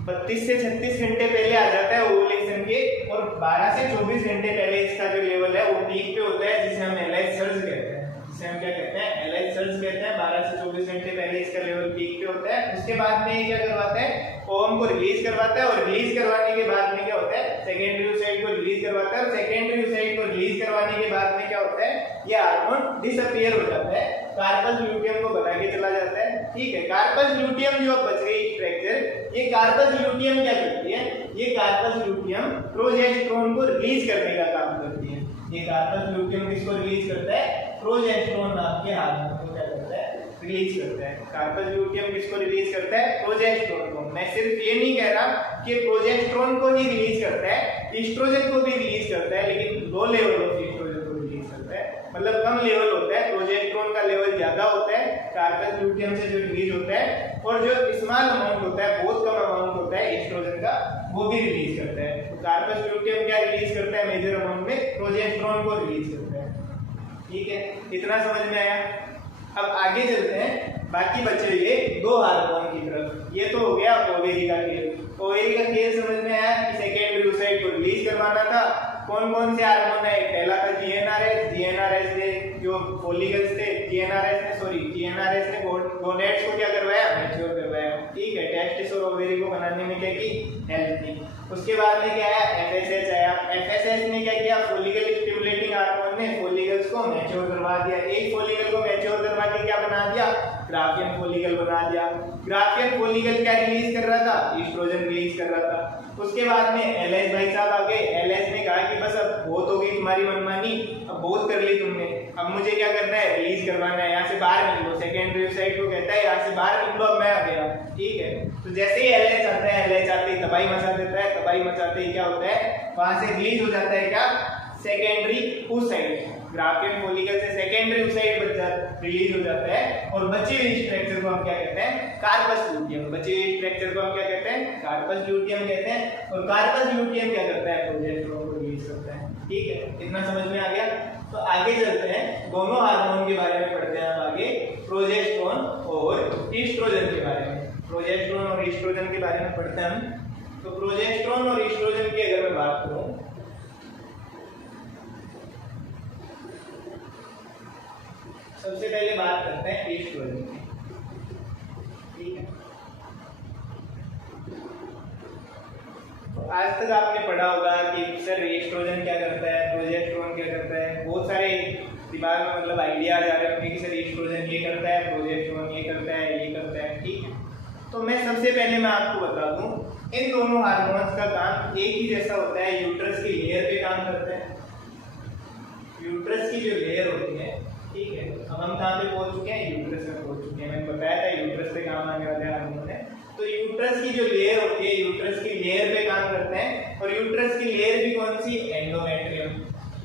32 से 36 घंटे पहले आ जाता है ओवुलेशन के और 12 से 24 घंटे पहले इसका जो लेवल है वो पीक पे होता है, जिसे हम LH सर्ज कहते हैं, जिसे हम क्या कहते हैं, LH सर्ज कहते हैं। 12 से 24 घंटे पहले इसका लेवल पीक पे होता है। उसके बाद में ये क्या करवाता है, ओवम को रिलीज करवाता है और रिलीज करवाने के बाद में क्या होता है, सेकेंडरी oocyte को रिलीज करवाता है और सेकेंडरी oocyte को रिलीज करवाने के बाद में क्या होता है, ये हार्मोन डिसअपीयर हो जाता है, कार्पस ल्यूटियम को बना के चला जाता है, ठीक है। कार्पस ल्यूटियम जो बच गई स्ट्रक्चर, ये कार्पस ल्यूटियम क्या करती है, ये कार्पस ल्यूटियम प्रोजेस्टेरोन को रिलीज करने का काम करती है। ये कार्पस ल्यूटियम किसको रिलीज करता है, प्रोजेस्टेरोन नाम के हार्मोन को क्या करता है, रिलीज करता है। कार्पस ल्यूटियम किसको रिलीज करता है, प्रोजेस्टेरोन को। मैं सिर्फ ये नहीं कह रहा कि प्रोजेस्टेरोन को ही रिलीज करता है, एस्ट्रोजन को भी रिलीज करता है, लेकिन लो लेवल ऑफ एस्ट्रोजन को रिलीज करता है, मतलब कम लेवल होता है। प्रोजेस्टेरोन का लेवल ज्यादा होता है कार्पस ल्यूटियम से जो रिलीज होता है, और जो स्मॉल अमाउंट होता है, बहुत कम अमाउंट होता है एस्ट्रोजन का, वो भी रिलीज करता है। तो कार्पस ल्यूटियम क्या रिलीज करता है, मेजर अमाउंट में प्रोजेस्टेरोन को रिलीज करता है, ठीक है। इतना समझ में आया। अब आगे चलते हैं बाकी बचे हुए दो हार्मोन की तरफ। ये तो हो गया ओवेरी का खेल। ओवेरी का खेल समझ में आया कि सेकेंडरी ओसाइट को रिलीज करवाना था। कौन कौन से हार्मोन है? पहला था जीएनआरएस। जीएनआरएस ने जो फॉलिकल्स थे, जीएनआरएस ने गोनेड्स को क्या करवाया? मैच्योर करवाया। ठीक है, टेस्टिस और ओवेरी को बनाने में क्या की? हेल्प की। उसके बाद में क्या आया? एफएसएच आया। एफएसएच ने क्या किया? फॉलिकल स्टिमुलेटिंग हार्मोन ने फॉलिकल्स को मैच्योर करवा दिया। एक फॉलिकल को मैच्योर करवा के क्या बना दिया? ग्राफियन फॉलिकल बना दिया। ग्राफियन फॉलिकल क्या रिलीज कर रहा था? ईस्ट्रोजन रिलीज कर रहा था। उसके बाद में एलएच भाई साहब आ गए। एलएच ने कहा कि बस अब बहुत हो गई तुम्हारी मनमानी, अब बहुत कर ली तुमने, अब मुझे क्या करना है? रिलीज करवाना है, यहाँ से बाहर निकलो। सेकेंडरी ओसाइट को कहता है यहाँ से बाहर निकलो, अब मैं आ गया। ठीक है, तो जैसे ही एलएच आता है, एलएच आते ही तबाही मचा देता है। तबाही मचाते ही क्या होता है? वहां से रिलीज हो जाता है क्या? Secondary oocyte. ग्राफियन फॉलिकल से सेकेंडरी ओसाइट रिलीज हो जाता है और बचे हुए स्ट्रक्चर को हम क्या कहते हैं? Corpus luteum. बचे हुए स्ट्रक्चर को हम क्या कहते हैं? कार्पस ल्यूटियम कहते हैं। और कार्पस ल्यूटियम क्या करता है? प्रोजेस्टेरोन को रिलीज करता है। ठीक है, इतना समझ में आ गया। तो आगे चलते हैं, दोनों हार्मोन के बारे में पढ़ते हैं हम आगे, प्रोजेस्टेरोन और ईस्ट्रोजन के बारे में। प्रोजेस्टेरोन और ईस्ट्रोजन के बारे में पढ़ते हैं हम। तो प्रोजेस्टेरोन और ईस्ट्रोजन की अगर मैं बात करूं, सबसे पहले बात करते हैं ईस्ट्रोजन की। ठीक है, तो आज तक आपने पढ़ा होगा कि सर ईस्ट्रोजन क्या करता है, प्रोजेस्टेरोन क्या करता है। बहुत सारे दिमाग में मतलब आइडियाज आ रहे होंगे कि सर ईस्ट्रोजन ये करता है, प्रोजेस्टेरोन ये करता है, ये करता है। ठीक है, तो मैं सबसे पहले मैं आपको बता दूं, इन दोनों हार्मोन्स का काम एक ही जैसा होता है, यूट्रस की लेयर पे काम करता है। यूट्रस की जो लेयर होती है, ठीक है, अब हम कहाँ पे पहुंच चुके हैं? यूट्रस में पहुंच चुके हैं। मैंने बताया था यूट्रस पे काम आने वाले हार्मोन है। तो यूट्रस की जो लेयर होती है, यूट्रस की लेयर पे काम करते हैं। और यूट्रस की लेयर भी कौन सी? एंडोमेट्रियम।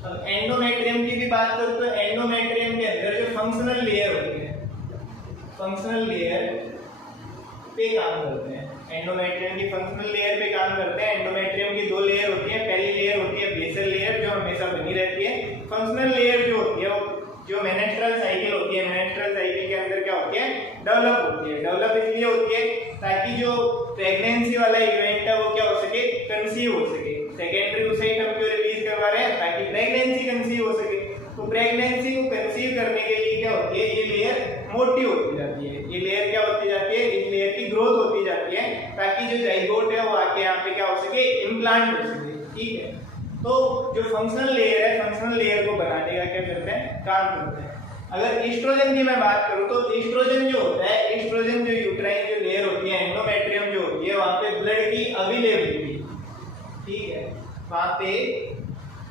अब एंडोमेट्रियम की भी बात करूं तो एंडोमेट्रियम के अंदर जो फंक्शनल लेयर होती है, फंक्शनल लेयर पे काम करते हैं। एंडोमेट्रियम की फंक्शनल लेयर पे काम करते हैं। एंडोमेट्रियम की दो लेयर होती है। पहली लेयर होती है बेसल लेयर, जो हमेशा बनी रहती है। फंक्शनल लेयर जो होती है, जो मेनेस्ट्रल साइकिल होती है, मेनेस्ट्रल साइकिल के अंदर क्या होती है? डेवलप होती है। डेवलप इसलिए होती है ताकि जो प्रेगनेंसी वाला इवेंट है वो क्या हो सके? कंसीव हो सके। सेकेंडरी ओसाइट हम क्यों रिलीज करवा रहे हैं? ताकि प्रेगनेंसी कंसीव हो सके। तो प्रेगनेंसी को कंसीव करने के लिए क्या होती है? ये लेयर मोटी होती जाती है। ये लेयर क्या होती जाती है? इस लेयर की ग्रोथ होती जाती है ताकि जो जाइगोट है वो आके यहाँ पे क्या हो सके? इम्प्लांट हो सके। ठीक है, तो जो फंक्शनल लेयर है, फंक्शनल लेयर को बनाने का क्या करते हैं? काम करते हैं। अगर ईस्ट्रोजन की मैं बात करूं तो ईस्ट्रोजन जो होता है, ईस्ट्रोजन जो यूट्राइन जो लेयर होती है, एंडोमेट्रियम जो होती है, वहां पे ब्लड की अवेलेबिलिटी, ठीक है, वहां पे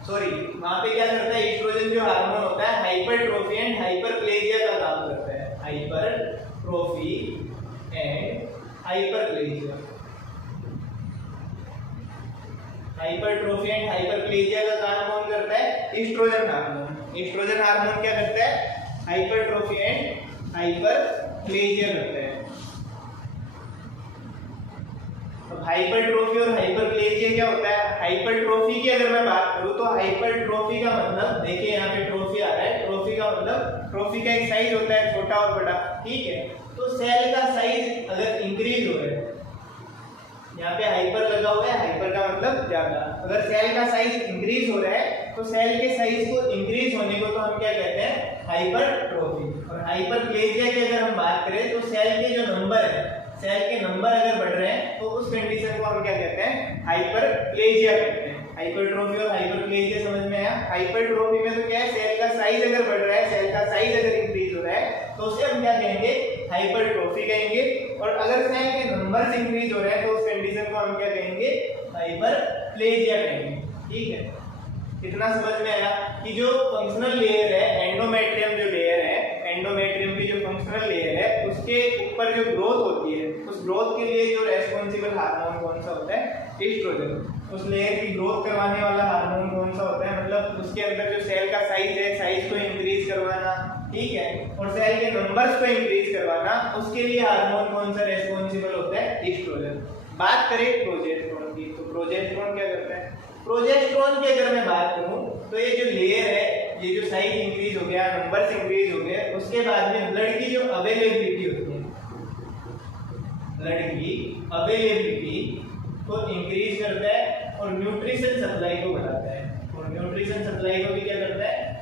क्या करता है? ईस्ट्रोजन जो हार्मोन होता है, हाइपरट्रोफी एंड हाइपरप्लेजिया का काम करता है। Hypertrophy and hyperplasia, hypertrophy and hyperplasia का काम कौन करता है? Oestrogen hormone. ईस्ट्रोजन हार्मोन क्या करता है? हाइपरट्रोफी एंड हाइपरप्लेजिया करता है। अब हाइपरट्रोफी और हाइपरप्लेजिया क्या होता है? हाइपरट्रोफी की अगर मैं बात करूं तो हाइपरट्रोफी का मतलब, देखिए यहाँ पे ट्रोफी आ रहा है, ट्रोफी का मतलब, ट्रोफी का एक साइज होता है छोटा और बड़ा। ठीक है, तो सेल का साइज अगर इंक्रीज हो रहा है, यहाँ पे हाइपर लगा हुआ है, हाइपर का मतलब ज्यादा, अगर सेल का साइज इंक्रीज हो रहा है तो सेल के साइज को इंक्रीज होने को तो हम क्या कहते हैं? हाइपरट्रोफी। और हाइपरप्लेजिया की अगर हम बात करें तो सेल के जो नंबर है, सेल के नंबर अगर बढ़ रहे हैं तो उस कंडीशन को हम क्या कहते हैं? हाइपरप्लेजिया कहते हैं। हाइपरट्रोफी और हाइपरप्लेजिया समझ में आया? हाइपरट्रोफी में तो क्या है? सेल का साइज अगर बढ़ रहा है, सेल का साइज अगर इंक्रीज हो रहा है तो उसे हम क्या कहेंगे? हाइपरट्रोफी कहेंगे। और अगर सेल के नंबर इंक्रीज हो रहे हैं तो उस कंडीशन को हम क्या कहेंगे? हाइपरप्लेजिया कहेंगे। ठीक है, कितना समझ में आया कि जो फंक्शनल लेयर है, एंडोमेट्रियम जो लेयर है, एंडोमेट्रियम की जो फंक्शनल लेयर है, उसके ऊपर जो ग्रोथ होती है, उस ग्रोथ के लिए जो रेस्पॉन्सिबल हार्मोन कौन सा होता है? ईस्ट्रोजन। उस लेयर की ग्रोथ करवाने वाला हार्मोन कौन सा होता है? मतलब उसके अंदर जो सेल का साइज है, साइज को इंक्रीज करवाना, ठीक है, और सेल के नंबर्स को इंक्रीज करवाना, उसके लिए हार्मोन कौन सा रेस्पॉन्सिबल होता है? ईस्ट्रोजन। बात करें प्रोजेस्टेरोन की, तो प्रोजेस्टेरोन क्या करता है? प्रोजेस्टेरोन की अगर मैं बात करूं तो ये जो लेयर है, ये जो साइज इंक्रीज हो गया, नंबर्स इंक्रीज हो गए, उसके बाद में ब्लड की जो अवेलेबिलिटी होती है, ब्लड की अवेलेबिलिटी को इंक्रीज करता है और न्यूट्रिशन सप्लाई को बढ़ाता है। और न्यूट्रिशन सप्लाई को भी क्या करता है,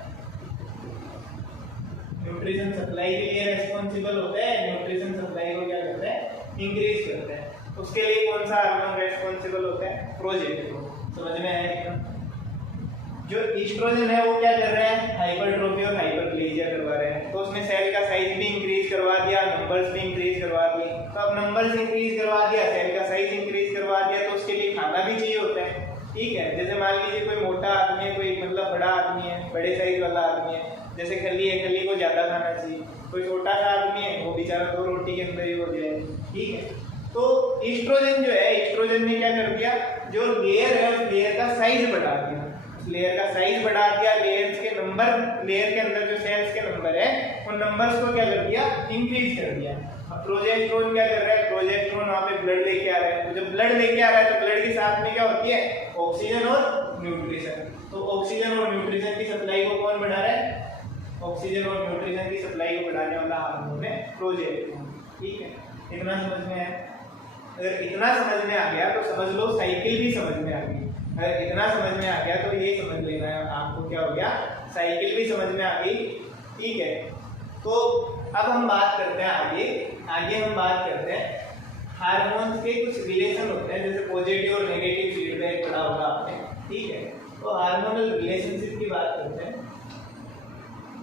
न्यूट्रिशन सप्लाई के लिए रेस्पॉन्सिबल होता है, न्यूट्रिशन सप्लाई को क्या करता है, इंक्रीज करता है। उसके लिए कौन सा हार्मोन रेस्पॉन्सिबल होता है, प्रोजेस्टेरोन। समझ में आया? जो ईस्ट्रोजन है वो क्या कर रहा है, हाइपरट्रोफी और हाइपरप्लेजिया करवा रहे हैं। तो उसने सेल का साइज भी इंक्रीज करवा दिया, नंबर्स भी इंक्रीज करवा दिए। तो अब नंबर्स इंक्रीज करवा दिया, सेल का साइज इंक्रीज करवा दिया, तो उसके लिए खाना भी चाहिए होता है। ठीक है, जैसे मान लीजिए कोई मोटा आदमी है, कोई मतलब बड़ा आदमी है, बड़े साइज वाला आदमी है, जैसे खली है, खली को ज्यादा खाना चाहिए। कोई छोटा सा आदमी है, वो बेचारा 2 रोटी के अंदर ही हो जाए। ठीक है, तो ईस्ट्रोजन जो है, ईस्ट्रोजन ने क्या कर दिया, जो लेयर है उस लेयर का साइज बढ़ा दिया, लेयर का साइज बढ़ा दिया, लेयर्स के नंबर, लेयर के अंदर जो सेल्स के नंबर है उन नंबर्स को क्या कर दिया, इंक्रीज कर दिया। अब प्रोजेस्टेरोन क्या कर रहा है, प्रोजेस्टेरोन वहां पे ब्लड लेके आ रहा है। तो जब ब्लड लेके आ रहा है तो ब्लड के साथ में क्या होती है, ऑक्सीजन और न्यूट्रिशन। तो ऑक्सीजन और न्यूट्रिशन की सप्लाई को कौन बढ़ा रहा है, ऑक्सीजन और न्यूट्रिशन की सप्लाई को बढ़ाने वाला हार्मोन है प्रोजेस्टेरोन। ठीक है, इतना समझ में आया? अगर इतना समझ में आ गया तो समझ लो साइकिल भी समझ में आ गई। अगर इतना समझ में आ गया तो ये समझ लेना है आपको क्या हो गया, साइकिल भी समझ में आ गई। ठीक है, तो अब हम बात करते हैं आगे हम बात करते हैं हार्मोन्स के कुछ रिलेशन होते हैं, जैसे पॉजिटिव और नेगेटिव फीडबैक पढ़ा होगा आपने। ठीक है, तो हार्मोनल रिलेशनशिप की बात करते हैं।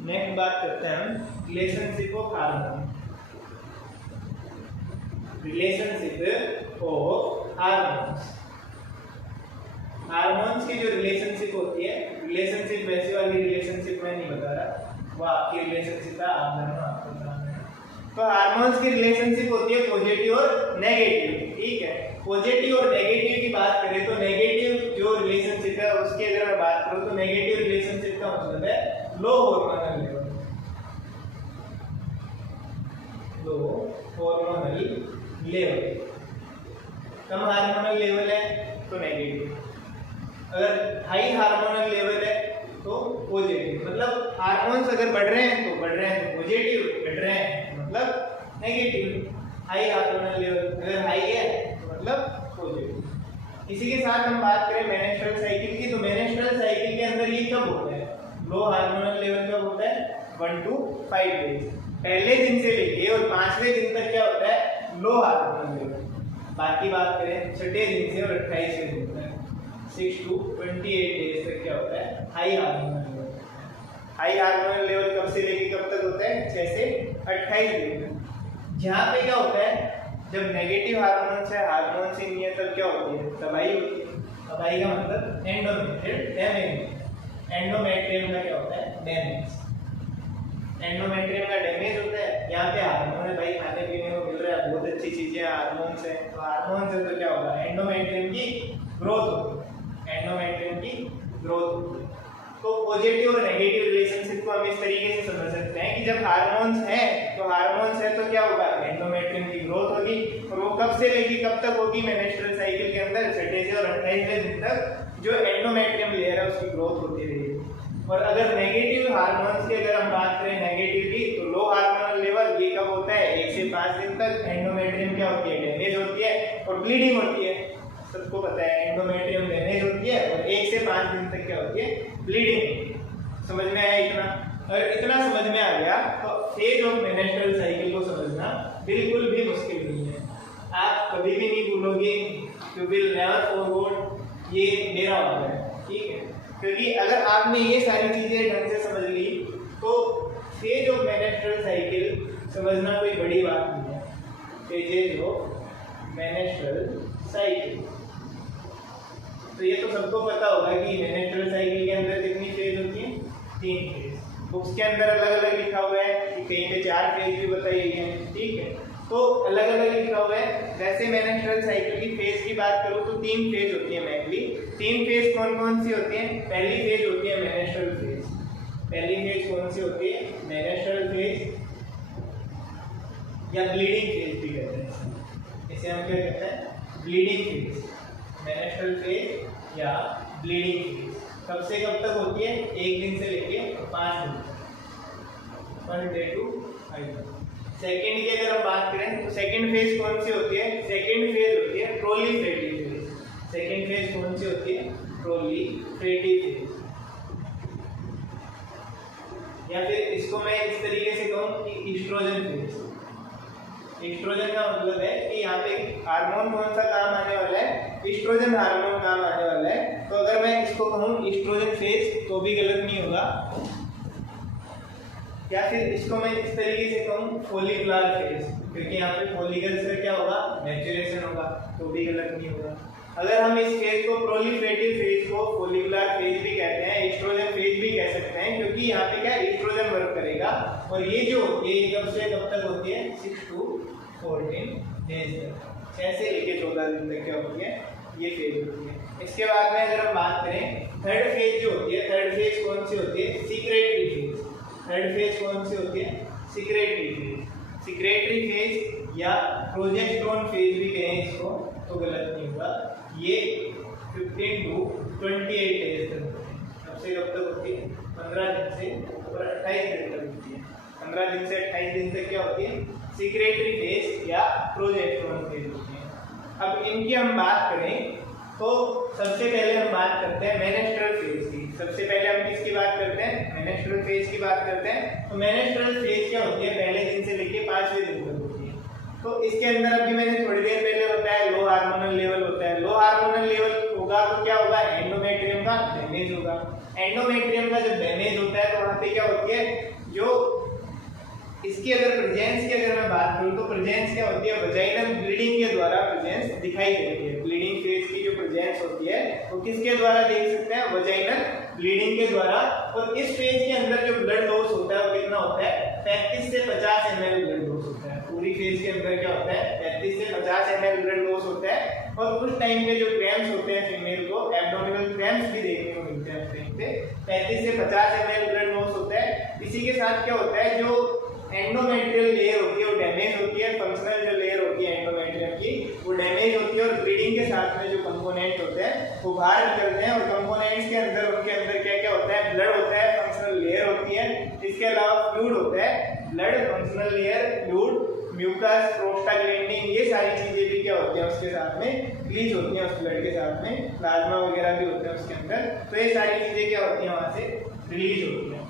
नेक्स्ट बात करते हैं हम relationship of hormone, relationship of hormones. Hormones की जो रिलेशनशिप होती है, रिलेशनशिप वैसी वाली रिलेशनशिप मैं नहीं बता रहा, वो आपकी रिलेशनशिप है, आप जानना आपको जानना है। तो हार्मोन्स की रिलेशनशिप होती है पॉजिटिव और नेगेटिव। ठीक है, पॉजिटिव और नेगेटिव की बात करें तो नेगेटिव जो रिलेशनशिप है उसकी अगर मैं बात करूं तो नेगेटिव रिलेशनशिप का मतलब है लो हार्मोनल लेवल, लो हार्मोनल लेवल। कम हार्मोनल लेवल है तो नेगेटिव, अगर हाई हार्मोनल लेवल है तो पॉजिटिव। मतलब हार्मोन्स अगर बढ़ रहे हैं तो पॉजिटिव, घट रहे हैं मतलब नेगेटिव। हाई हार्मोनल लेवल अगर हाई है तो मतलब पॉजिटिव। इसी के साथ हम बात करें मेंस्ट्रुअल साइकिल की, तो मेंस्ट्रुअल साइकिल के अंदर ये कब होता है, लो हार्मोनल लेवल कब होता है, 1 to 5 डेज, पहले दिन से लेके और 5वें दिन तक क्या होता है, लो हार्मोनल लेवल। बाकी बात करें 6ठे दिन से और 28वें दिन तक 6 to 28 डेज तक क्या होता है, high hormonal level. High hormonal level कब से लेके कब तक होता है, 6 से 28 दिन तक। जहाँ पे क्या होता है, जब नेगेटिव हार्मोन्स है, हार्मोन्स ही नहीं है, तब क्या होती है, तबाही होती है। तबाही का मतलब एंडोमेट्रियम डैमेज। एंडोमेट्रियम का क्या होता है, डैमेज। एंडोमेट्रियम का डैमेज होता है। यहाँ पे हार्मोन है भाई, खाने पीने को मिल रहा है, बहुत अच्छी चीजें हार्मोन्स है, तो हार्मोन्स है तो क्या होगा, एंडोमेट्रियम की ग्रोथ होगी, एंडोमेट्रियम की ग्रोथ होगी। तो पॉजिटिव और नेगेटिव रिलेशनशिप को हम इस तरीके से समझ सकते हैं कि जब हार्मोन्स है तो क्या होगा, एंडोमेट्रियम की ग्रोथ होगी। और वो कब से लेके कब तक होगी, मेंस्ट्रुअल साइकिल के अंदर 6ठे से और 28वें दिन तक जो एंडोमेट्रियम लेयर है उसकी ग्रोथ होती रहेगी। और अगर नेगेटिव हार्मोन्स की अगर हम बात करें नेगेटिव की, तो लो हार्मोनल लेवल ये कब होता है, 1 से 5 दिन तक एंडोमेट्रियम क्या होती है, डैमेज होती है और ब्लीडिंग होती है। सबको पता है एंडोमेट्रियम डैमेज होती है और 1 से 5 दिन तक क्या होती है, ब्लीडिंग। समझ में आया इतना? अगर इतना समझ में आ गया तो फेज ऑफ मेंस्ट्रुअल साइकिल को समझना बिल्कुल भी मुश्किल नहीं है। आप कभी भी नहीं भूलोगे, यू विल नेवर फॉरगेट, ये मेरा वादा है। ठीक है, क्योंकि अगर आपने ये सारी चीजें ढंग से समझ ली तो फेज ऑफ मेंस्ट्रुअल साइकिल समझना कोई बड़ी बात नहीं है। फेजेज ऑफ मेंस्ट्रुअल साइकिल, तो ये तो सबको पता होगा कि मेंस्ट्रुअल साइकिल के अंदर कितनी फेज होती है, 3 फेज। बुक्स के अंदर अलग अलग लिखा हुआ है कि कहीं पे 4 फेज भी बताई गई है। ठीक है, तो अलग अलग लिखा हुआ है। वैसे मेंस्ट्रुअल साइकिल की फेज की बात करूँ तो 3 फेज होती है मेनली। 3 फेज कौन कौन सी होती हैं? पहली फेज होती है मेंस्ट्रुअल फेज। पहली फेज कौन सी होती है, मेंस्ट्रुअल फेज या ब्लीडिंग फेज भी कहते हैं। इसे हम क्या कहते हैं, ब्लीडिंग फेज। मेंस्ट्रुअल फेज या ब्लीडिंग फेज कब से कब तक होती है, 1 दिन से लेके 5 दिन तक, 1 day to 5 दिन। सेकंड की अगर हम बात करें तो सेकंड फेज कौन सी होती है? सेकंड फेज होती है प्रोलिफरेटिव फेज। सेकंड फेज कौन सी होती है? Proliferative phase. या फिर इसको मैं इस तरीके से कहूं कि ईस्ट्रोजन फेज। ईस्ट्रोजन का मतलब है कि यहाँ पे हार्मोन कौन सा काम आने वाला है? ईस्ट्रोजन हार्मोन काम आने वाला है। तो अगर मैं इसको कहूँ ईस्ट्रोजन फेज तो भी गलत नहीं होगा, या फिर इसको मैं इस तरीके से कहूँ फोलिकुलर फेज, क्योंकि यहाँ पे फोलिकल से क्या होगा? मैच्योरेशन होगा, तो भी गलत नहीं होगा। अगर हम इस फेज को प्रोलिफरेटिव फेज को फोलिकुलर फेज भी कहते हैं, ईस्ट्रोजन फेज भी कह सकते हैं, क्योंकि यहाँ पे क्या ईस्ट्रोजन वर्क करेगा। और ये जो ये कब से कब तक होती है? 6 to 14 डेज तक, 6 से लेके 14 दिन तक क्या होती है? ये फेज होती है। इसके बाद में अगर हम बात करें थर्ड फेज जो होती है, थर्ड फेज कौन सी होती है? Secretory phase. थर्ड फेज कौन सी होती है? Secretory phase. सीक्रेटरी फेज या प्रोजेस्टेरोन फेज भी कहें इसको तो गलत नहीं होगा। ये 15 to 28 डेज तक होती है। कब से कब तक होती है? 15 दिन से और 28 दिन तक होती है। 15 दिन से 28 दिन तक क्या होती है? सीक्रेटरी फेज या प्रोजेस्टेरोन फेज होती है। अब इनकी हम बात करें तो सबसे पहले हम बात करते हैं मेनेस्ट्रुअल फेज की। सबसे पहले हम किसकी बात करते हैं? मेनेस्ट्रुअल फेज की बात करते हैं। तो मेनेस्ट्रुअल फेज क्या होती है? पहले दिन से लेके 5वें दिन तक होती है। तो इसके अंदर अभी मैंने थोड़ी देर पहले बताया लो हार्मोनल लेवल होता है। लो हार्मोनल लेवल होगा तो क्या होगा? एंडोमेट्रियम का डैमेज होगा। एंडोमेट्रियम का जब डैमेज होता है तो वहां पे क्या होती है? जो इसकी अगर प्रेजेंस की अगर मैं बात करूं तो प्रेजेंस क्या होती है? वजाइनल ब्लीडिंग के द्वारा प्रेजेंस दिखाई देती है। ब्लीडिंग फेज की जो प्रेजेंस होती है वो किसके द्वारा देख सकते हैं? वजाइनल ब्लीडिंग के द्वारा। और इस फेज के अंदर जो ब्लड लॉस होता है वो कितना होता है? 35 से 50 ml ब्लड लॉस होता है। पूरी फेज के अंदर क्या होता है? 35 से 50 ml ब्लड लॉस होता है। और उस टाइम पे जो क्रैम्प्स होते हैं फीमेल को एब्डोमिनल क्रैम्प्स भी देखने को मिलते हैं। उस टाइम पे 35 से 50 ml ब्लड लॉस होता है। इसी के साथ क्या होता है? जो एंडोमेट्रियल लेयर होती है वो डैमेज होती है। फंक्शनल जो लेयर होती है एंडोमेट्रियम की वो डैमेज होती है। और ब्लीडिंग के साथ में जो कंपोनेंट होते हैं वो बाहर निकलते हैं। और कंपोनेंट्स के अंदर उनके अंदर क्या क्या होता है? ब्लड होता है, फंक्शनल लेयर होती है। इसके अलावा फ्लूइड होता है, blood, functional layer, fluid, mucus, prostaglandin, ये सारी चीजें भी क्या होती हैं? उसके साथ में रिलीज होती हैं। उस ब्लड के साथ में प्लाज्मा वगैरह भी होते हैं उसके अंदर। तो ये सारी चीजें क्या होती हैं? वहां से रिलीज होती हैं।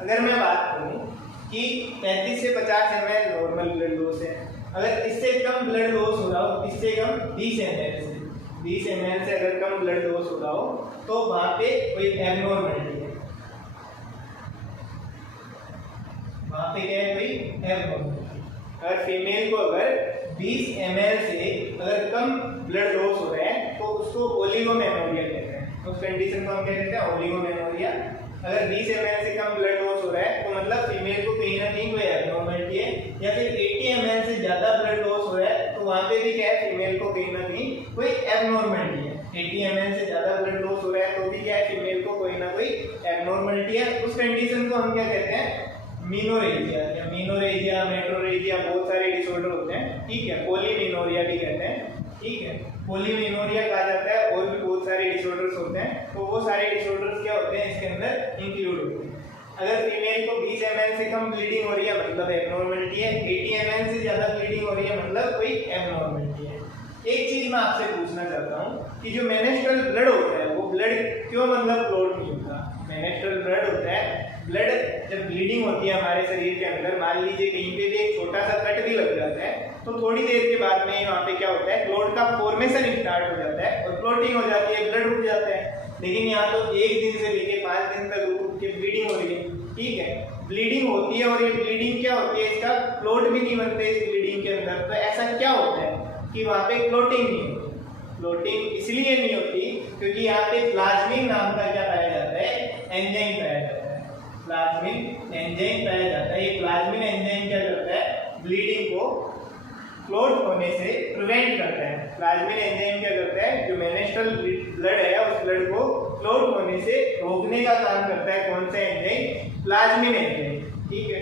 अगर मैं बात करूं कि 35 से 50 ml नॉर्मल ब्लड लॉस है, अगर इससे कम ब्लड लॉस हो रहा हो, इससे कम 20 ml से अगर कम ब्लड लॉस हो रहा हो तो वहां पे कोई एबनॉर्मलिटी है। वहां पे क्या है? कोई एबनॉर्मलिटी। अगर फीमेल को अगर 20 ml से अगर कम ब्लड लॉस हो रहा है तो उसको ओलिगोमेनोरिया कहते हैं। उस कंडीशन को हम क्या कहते हैं? ओलिगोमेनोरिया। अगर 20 ml से कम ब्लड लॉस हो रहा है तो मतलब फीमेल को कहीं ना कहीं कोई एबनॉर्मलिटी है। या फिर 80 ml से ज्यादा ब्लड लॉस हो रहा है तो वहां पे भी क्या है? फीमेल को कहीं ना कहीं कोई एबनॉर्मलिटी है। 80 ml से ज्यादा ब्लड लॉस हो रहा है तो भी क्या है? फीमेल को कोई ना कोई एबनॉर्मलिटी है। उस कंडीशन को हम क्या कहते हैं? मीनोरेजिया या मीनोरेजिया, मेट्रोरेजिया, बहुत सारे डिसऑर्डर होते हैं। ठीक है, पॉलीमिनोरिया भी कहते हैं। ठीक है, पॉलीमिनोरिया कहा जाता है। और भी बहुत सारे डिसऑर्डर्स होते हैं। तो वो सारे डिसऑर्डर्स क्या होते हैं? इसके अंदर इंक्लूड होते हैं। अगर फीमेल को 20 ml से कम ब्लीडिंग हो रही है मतलब एबनॉर्मलिटी है। 80 ml से ज्यादा ब्लीडिंग हो रही है मतलब कोई एबनॉर्मलिटी है। एक चीज मैं आपसे पूछना चाहता हूँ कि जो मेनेस्ट्रुअल ब्लड होता है वो ब्लड क्यों मतलब क्लॉट नहीं होता? मेनेस्ट्रुअल ब्लड होता है, ब्लड जब ब्लीडिंग होती है हमारे शरीर के अंदर, मान लीजिए कहीं पे भी एक छोटा सा कट भी लग जाता है तो थोड़ी देर के बाद में वहाँ पे क्या होता है? क्लॉट का फॉर्मेशन स्टार्ट हो जाता है और क्लॉटिंग हो जाती है, ब्लड रुक जाता है। लेकिन यहाँ तो 1 दिन से लेके 5 दिन तक रुक के ब्लीडिंग हो रही है। ठीक है, ब्लीडिंग होती है और ये ब्लीडिंग क्या होती है? इसका क्लॉट भी नहीं बनते इस ब्लीडिंग के अंदर। तो ऐसा क्या होता है कि वहाँ पे क्लॉटिंग नहीं होती? क्लॉटिंग इसलिए नहीं होती क्योंकि यहाँ पे प्लाज्मिन नाम का क्या पाया जाता है? एंजाइम पाया जाता है। प्लाज्मिन एंजाइम पाया जाता है। ये प्लाज्मिन एंजाइम क्या करता है? ब्लीडिंग को क्लॉट होने से प्रिवेंट करता है। प्लाज्मिन एंजाइम क्या करता है? जो मेनेस्ट्रुअल ब्लड है उस ब्लड को क्लॉट होने से रोकने का काम करता है। कौन सा एंजाइम? Plasmin enzyme. ठीक है,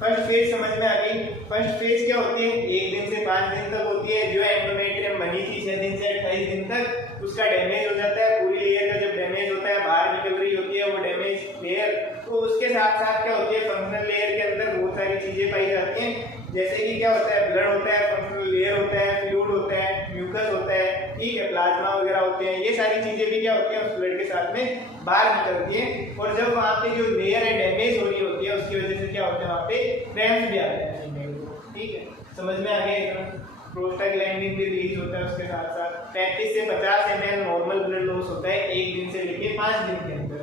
फर्स्ट फेज समझ में आ गई। फर्स्ट फेज क्या होती है? 1 दिन से 5 दिन तक होती है। जो एंडोमेट्रियम बनी थी 6 दिन से 28 दिन तक उसका डैमेज हो जाता है। पूरी लेयर का जब डैमेज होता है बाहर निकल रही होती है वो डैमेज लेयर, तो तो उसके साथ साथ क्या होती है, फंक्शनल लेयर के अंदर बहुत सारी चीजें पाई जाती हैं, जैसे कि क्या होता है, ब्लड होता है, फंक्शनल लेयर होता है, फ्लूइड होता है, म्यूकस होता है, ठीक है, प्लाज्मा वगैरह होते हैं। ये सारी चीजें भी क्या होती हैं उस ब्लड के साथ में बाहर निकलती हैं, और जब वहाँ पे जो लेयर है डैमेज हो रही होती है उसकी वजह से क्या होता है, वहाँ पे क्रैम्प्स भी आते हैं फीमेल को, ठीक है, समझ में आ गया एकदम। प्रोस्टाग्लैंडिन भी रिलीज होता है उसके साथ साथ। 35 से 50 ml नॉर्मल ब्लड लॉस होता है एक दिन से लेके 5 दिन के अंदर।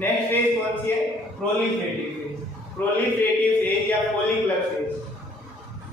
नेक्स्ट फेज कौन सी है, प्रोलिफरेटिव फेज। प्रोलिफरेटिव फेज या फॉलिकुलर फेज।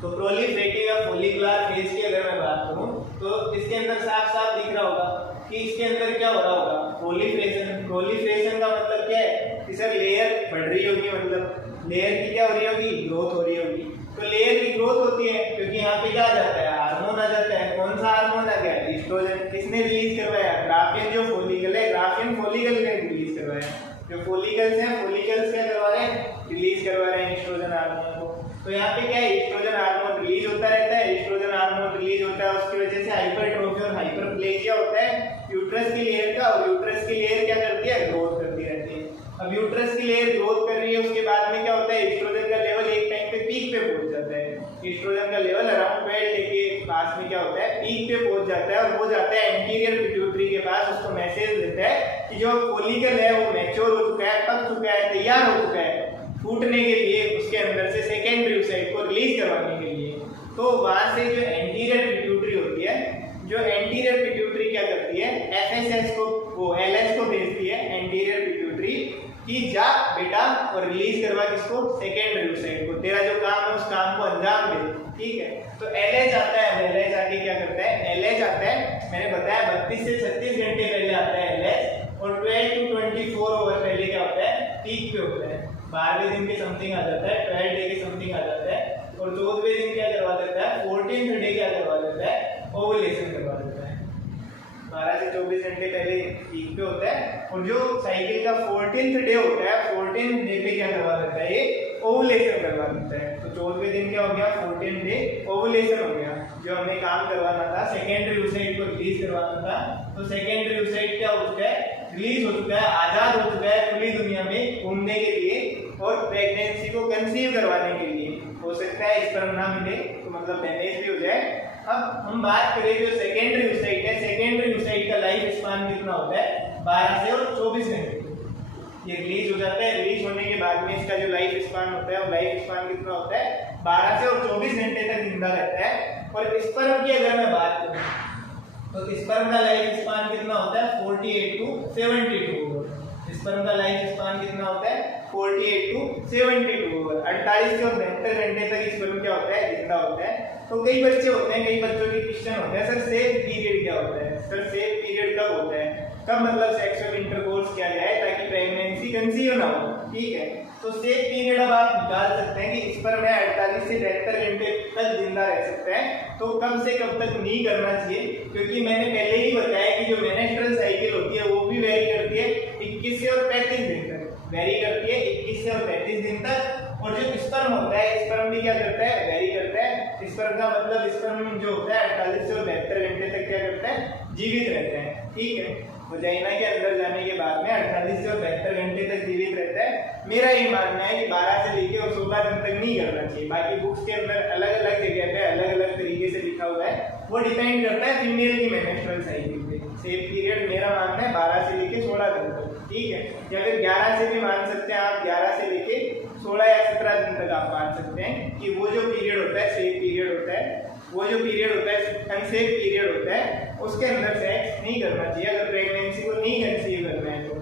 तो प्रोलिफरेटिव या फॉलिकुलर फेज की अगर मैं बात करूं तो इसके अंदर साफ साफ दिख रहा होगा कि इसके अंदर क्या हो रहा होगा, प्रोलिफरेशन। प्रोलिफरेशन का मतलब क्या है कि सर लेयर बढ़ रही होगी, मतलब लेयर की क्या हो रही होगी, ग्रोथ हो रही होगी। तो लेयर की ग्रोथ होती है क्योंकि यहाँ पे क्या आ जाता है, हार्मोन आ जाता है। कौन सा हार्मोन आ गया, एस्ट्रोजन। किसने रिलीज करवाया, ग्राफियन जो फॉलिकल है, ग्राफियन फॉलिकल ने रिलीज करवाया। जो फॉलिकल्स हैं, फॉलिकल्स क्या करवा रहे हैं, रिलीज करवा रहे हैं एस्ट्रोजन हार्मोन को। तो यहाँ पे क्या है, एस्ट्रोजन हार्मोन रिलीज होता रहता है। एस्ट्रोजन हार्मोन रिलीज होता है, उसकी वजह से हाइपरट्रोफी और हाइपरप्लेजिया होता है यूट्रस की लेयर का। और यूट्रस की लेयर क्या करती है, ग्रोथ करती रहती है। अब यूट्रस की लेयर ग्रोथ कर रही है, उसके बाद में क्या होता है, एस्ट्रोजन का लेवल एक टाइम पे पीक पे पहुंच जाता है। एस्ट्रोजन का लेवल अराउंड 12 डे के पास में क्या होता है, पीक पे पहुंच जाता है, और वो जाता है एंटीरियर पिट्यूटरी के पास। उसको मैसेज देता है कि जो फॉलिकल है वो मैच्योर हो चुका है, पक चुका है, तैयार हो चुका है फूटने के लिए, उसके अंदर से सेकेंडरी ओसाइट को रिलीज करवाने के लिए। तो वहां से जो एंटीरियर पिट्यूटरी होती है, जो एंटीरियर पिट्यूटरी क्या करती है, एफएसएस को, वो एलएस को भेजती है एंटीरियर पिट्यूटरी कि जा बेटा और रिलीज करवा किसको, सेकेंडरी ओसाइट को। तेरा जो काम है उस काम को अंजाम दे, ठीक है। तो एलएच आता है, एलएच आके क्या करता है, एलएच आता है, मैंने बताया 32 से 36 घंटे पहले आता है एलएच, और 12 to 24 आवर पहले क्या होता है, पीक पे होता है। 12वें दिन के समथिंग आ जाता है, 12 डे के समथिंग आ जाता है, और 14वें दिन क्या करवा देता है, 14th डे क्या करवा देता है, ओवुलेशन करवा देता है। 12 से 24 घंटे पहले पीक पे होता है, और जो साइकिल का 14th डे होता है, 14th डे पे क्या करवा देता है, ये ओवुलेशन करवा देता है। तो 14वें दिन क्या हो गया, 14th डे ओवुलेशन हो गया। जो हमें काम करवाना था, सेकेंडरी ओसाइट को रिलीज करवाना था, तो सेकेंडरी ओसाइट क्या हो चुका है, रिलीज हो चुका है, आजाद हो चुका है खुली दुनिया में घूमने के लिए और प्रेगनेंसी को कंसीव करवाने के लिए। हो सकता है स्पर्म ना मिले तो मतलब डैमेज भी हो जाए। अब हम बात करें जो सेकेंडरी ओसाइट है, सेकेंडरी ओसाइट का लाइफ स्पान कितना होता है, 12 से और 24 घंटे। ये रिलीज हो जाता है, रिलीज होने के बाद में इसका जो लाइफ स्पान होता है, वो लाइफ स्पान कितना होता है, 12 से और 24 घंटे तक जिंदा रहता है। और स्पर्म की अगर मैं बात करूं तो स्पर्म का लाइफ स्पान कितना होता है, 48 to 72 ओवर। स्पर्म का लाइफ स्पान कितना होता है, 48 to 72 ओवर। 48 से 72 घंटे तक स्पर्म क्या होता है, जिंदा होता है। तो कई बच्चे होते हैं, कई बच्चों के क्वेश्चन होते हैं, सर सेफ पीरियड क्या होता है, सर सेफ पीरियड कब होता है, कब मतलब सेक्सुअल इंटरकोर्स किया जाए ताकि प्रेगनेंसी कंसीव ना हो, ठीक है। तो सेफ पीरियड अब आप निकाल सकते हैं कि स्पर्म है 48 से 72 घंटे तक जिंदा रह सकता है। तो कब से कब तक नहीं करना चाहिए, क्योंकि मैंने पहले ही बताया कि जो मेनेस्ट्रुअल साइकिल होती है वो भी वेरी करती है 21 से और 35 दिन तक, वेरी करती है 21 से और 35 दिन तक। और जो स्पर्म होता है, स्पर्म भी क्या करता है, वेरी करता है। स्पर्म का मतलब स्पर्म जो होता है 48 से और 72 घंटे तक क्या करता है, जीवित रहता है, ठीक है। वजाइना के अंदर जाने के बाद में 48 से और 72 घंटे तक जीवित रहता है। मेरा ये मानना है कि 12 से लेके और 16 दिन तक नहीं करना चाहिए। बाकी बुक्स के अंदर अलग अलग जगह पे अलग अलग तरीके से लिखा हुआ है, वो डिपेंड करता है फीमेल की मेंस्ट्रुअल साइकिल पे। सेफ पीरियड मेरा मानना है 12 से लेके 16 दिन तक, ठीक है। या फिर 11 से भी मान सकते हैं आप, 11 से लेके 16 या 17 दिन तक आप मान सकते हैं कि वो जो पीरियड होता है सेफ पीरियड होता है। वो जो पीरियड होता है अनसेफ पीरियड होता है, उसके अंदर सेक्स नहीं करना चाहिए अगर प्रेगनेंसी को नहीं कंसीव करना है। तो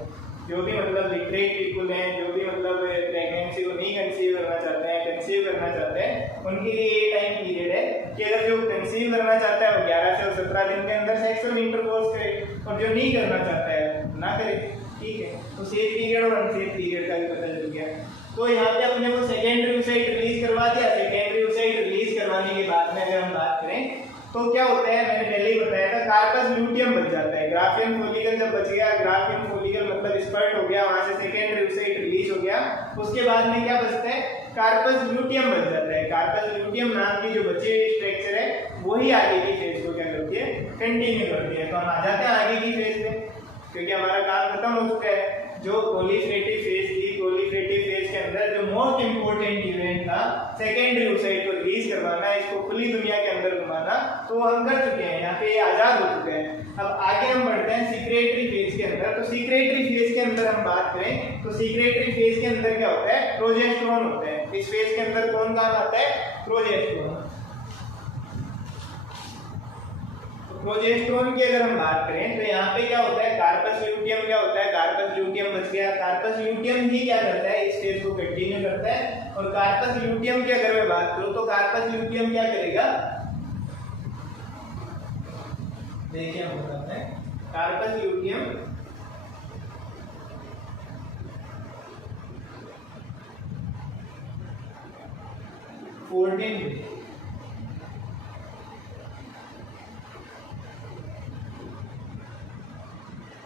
जो भी मतलब लिटरेट पीपल हैं, जो भी मतलब प्रेगनेंसी को नहीं कंसीव करना चाहते हैं, कंसीव करना चाहते हैं, उनके लिए ये टाइम पीरियड है कि अगर जो कंसीव करना चाहता है वो 11 से और 17 दिन के अंदर सेक्सुअल इंटरकोर्स करे, और जो नहीं करना चाहता है ना करे, ठीक है। तो सेफ पीरियड और अनसेफ पीरियड का भी पता चल गया। तो यहाँ पे अपने को सेकेंडरी ओसाइट रिलीज करवा दिया। सेकेंडरी ओसाइट रिलीज करवाने के बाद में अगर हम बात करें तो क्या होता है, मैंने पहले ही बताया था, कार्पस ल्यूटियम बच जाता है। ग्राफियन फॉलिकल जब बच गया, ग्राफियन फॉलिकल मतलब स्पर्ट हो गया, वहां से सेकेंडरी ओसाइट रिलीज हो गया, उसके बाद में क्या बचता है, कार्पस ल्यूटियम बच जाता है। कार्पस ल्यूटियम नाम की जो बची हुई स्ट्रक्चर है वही आगे की फेज को क्या करती है, कंटिन्यू करती है। तो हम आ जाते हैं आगे की फेज में, क्योंकि हमारा काम खत्म हो चुका है। जो प्रोलिफरेटिव फेज थी, प्रोलिफरेटिव फेज के अंदर जो मोस्ट इंपोर्टेंट इवेंट था सेकेंडरी oocyte को रिलीज करवाना, इसको खुली दुनिया के अंदर घुमाना, तो हम कर चुके हैं, यहाँ पे ये आजाद हो चुके हैं। अब आगे हम बढ़ते हैं सीक्रेटरी फेज के अंदर। तो सीक्रेटरी फेज के अंदर हम बात करें तो सीक्रेटरी फेज के अंदर क्या होता है, प्रोजेस्टेरोन होता है। इस फेज के अंदर कौन काम आता है, प्रोजेस्टेरोन। प्रोजेस्टेरोन की अगर हम बात करें तो यहाँ पे क्या होता है, कार्पस ल्यूटियम क्या होता है, कार्पस ल्यूटियम बच गया। कार्पस ल्यूटियम ही क्या करता है, इस फेज को कंटिन्यू करता है। और कार्पस ल्यूटियम की अगर मैं बात करूं तो कार्पस ल्यूटियम क्या करेगा, देखिए हम बताते हैं। कार्पस ल्यूटियम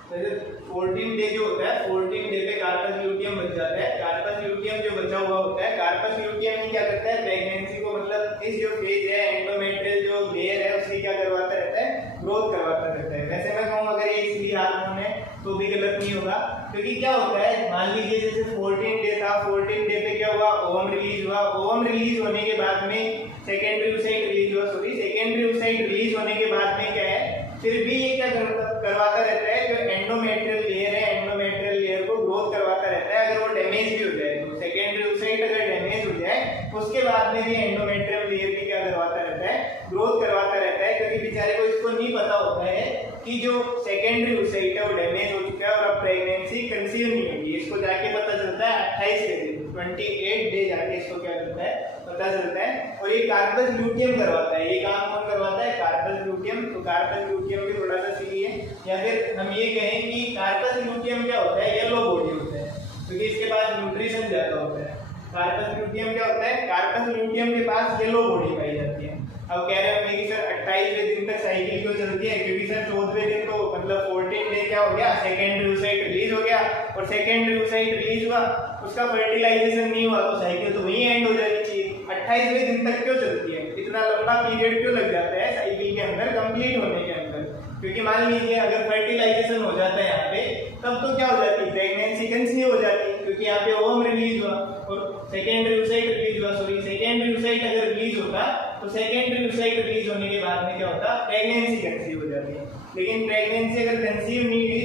जैसे 14 डे जो होता है, 14 डे पे कार्पस ल्यूटियम बच जाता है। कार्पस ल्यूटियम जो बचा हुआ होता है, कार्पस ल्यूटियम ही क्या करता है, प्रेगनेंसी को मतलब इस जो फेज है एंडोमेट्रियल जो लेयर है उसकी क्या करवाता रहता है, ग्रोथ करवाता रहता है। वैसे मैं कहूँ अगर ये इसलिए हार्मोन है तो भी गलत नहीं होगा, क्योंकि क्या होता है, मान लीजिए जैसे 14 डे था, 14 डे पे क्या हुआ, ओवम रिलीज हुआ। ओवम रिलीज होने के बाद में सेकेंडरी oocyte रिलीज हुआ, सेकेंडरी oocyte रिलीज होने के बाद में क्या है, फिर भी ये क्या करवाता रहता है, जो एंडोमेट्रियल लेयर है एंडोमेट्रियल लेयर को ग्रोथ करवाता रहता है। अगर वो डैमेज भी हो जाए तो सेकेंडरी oocyte अगर डैमेज हो जाए तो उसके बाद में भी एंडोमेट्रियल लेयर भी क्या करवाता रहता है, ग्रोथ करवाता रहता है। क्योंकि बेचारे को इसको नहीं पता होता है कि जो सेकेंडरी oocyte है वो डैमेज हो चुका है और अब प्रेगनेंसी कंसीव नहीं होगी। इसको जाके पता चलता है 28 डे 28 डे जाके इसको क्या करता है, पता चलता है। और ये कार्पस ल्यूटियम करवाता है। ये काम कौन करवाता है, कार्पस ल्यूटियम। तो कार्पस ल्यूटियम भी थोड़ा सा सीखिए, या फिर हम ये कहें कि कार्पस ल्यूटियम क्या होता है, येलो बॉडी होता है, क्योंकि इसके पास न्यूट्रिशन ज्यादा होता है। कार्पस ल्यूटियम क्या होता है, कार्पस ल्यूटियम के पास येलो बॉडी पाई जाती है। अब कह रहे होंगे कि सर 28वें दिन तक साइकिल क्यों चलती है, क्योंकि सर 14वें दिन तो मतलब 14 डे क्या हो गया, सेकेंडरी oocyte रिलीज हो गया, और सेकेंडरी oocyte रिलीज हुआ, उसका फर्टिलाइजेशन नहीं हुआ तो साइकिल तो वहीं एंड हो जानी चाहिए। 28वें दिन तक क्यों चलती है, इतना लंबा पीरियड क्यों लग जाता है साइकिल के अंदर कंप्लीट होने के अंदर, क्योंकि मान लीजिए अगर फर्टिलाइजेशन हो जाता है यहाँ पे, तब तो क्या हो जाती है, प्रेगनेंसी कंसीव हो जाती है, क्योंकि यहाँ पे ओवम रिलीज हुआ और सेकेंडरी oocyte रिलीज हुआ। सेकेंडरी oocyte अगर रिलीज होता तो सेकेंडरी oocyte रिलीज होने के बाद में क्या होता, प्रेगनेंसी कंसीव हो जाती है। लेकिन प्रेगनेंसी अगर कंसीव नहीं हुई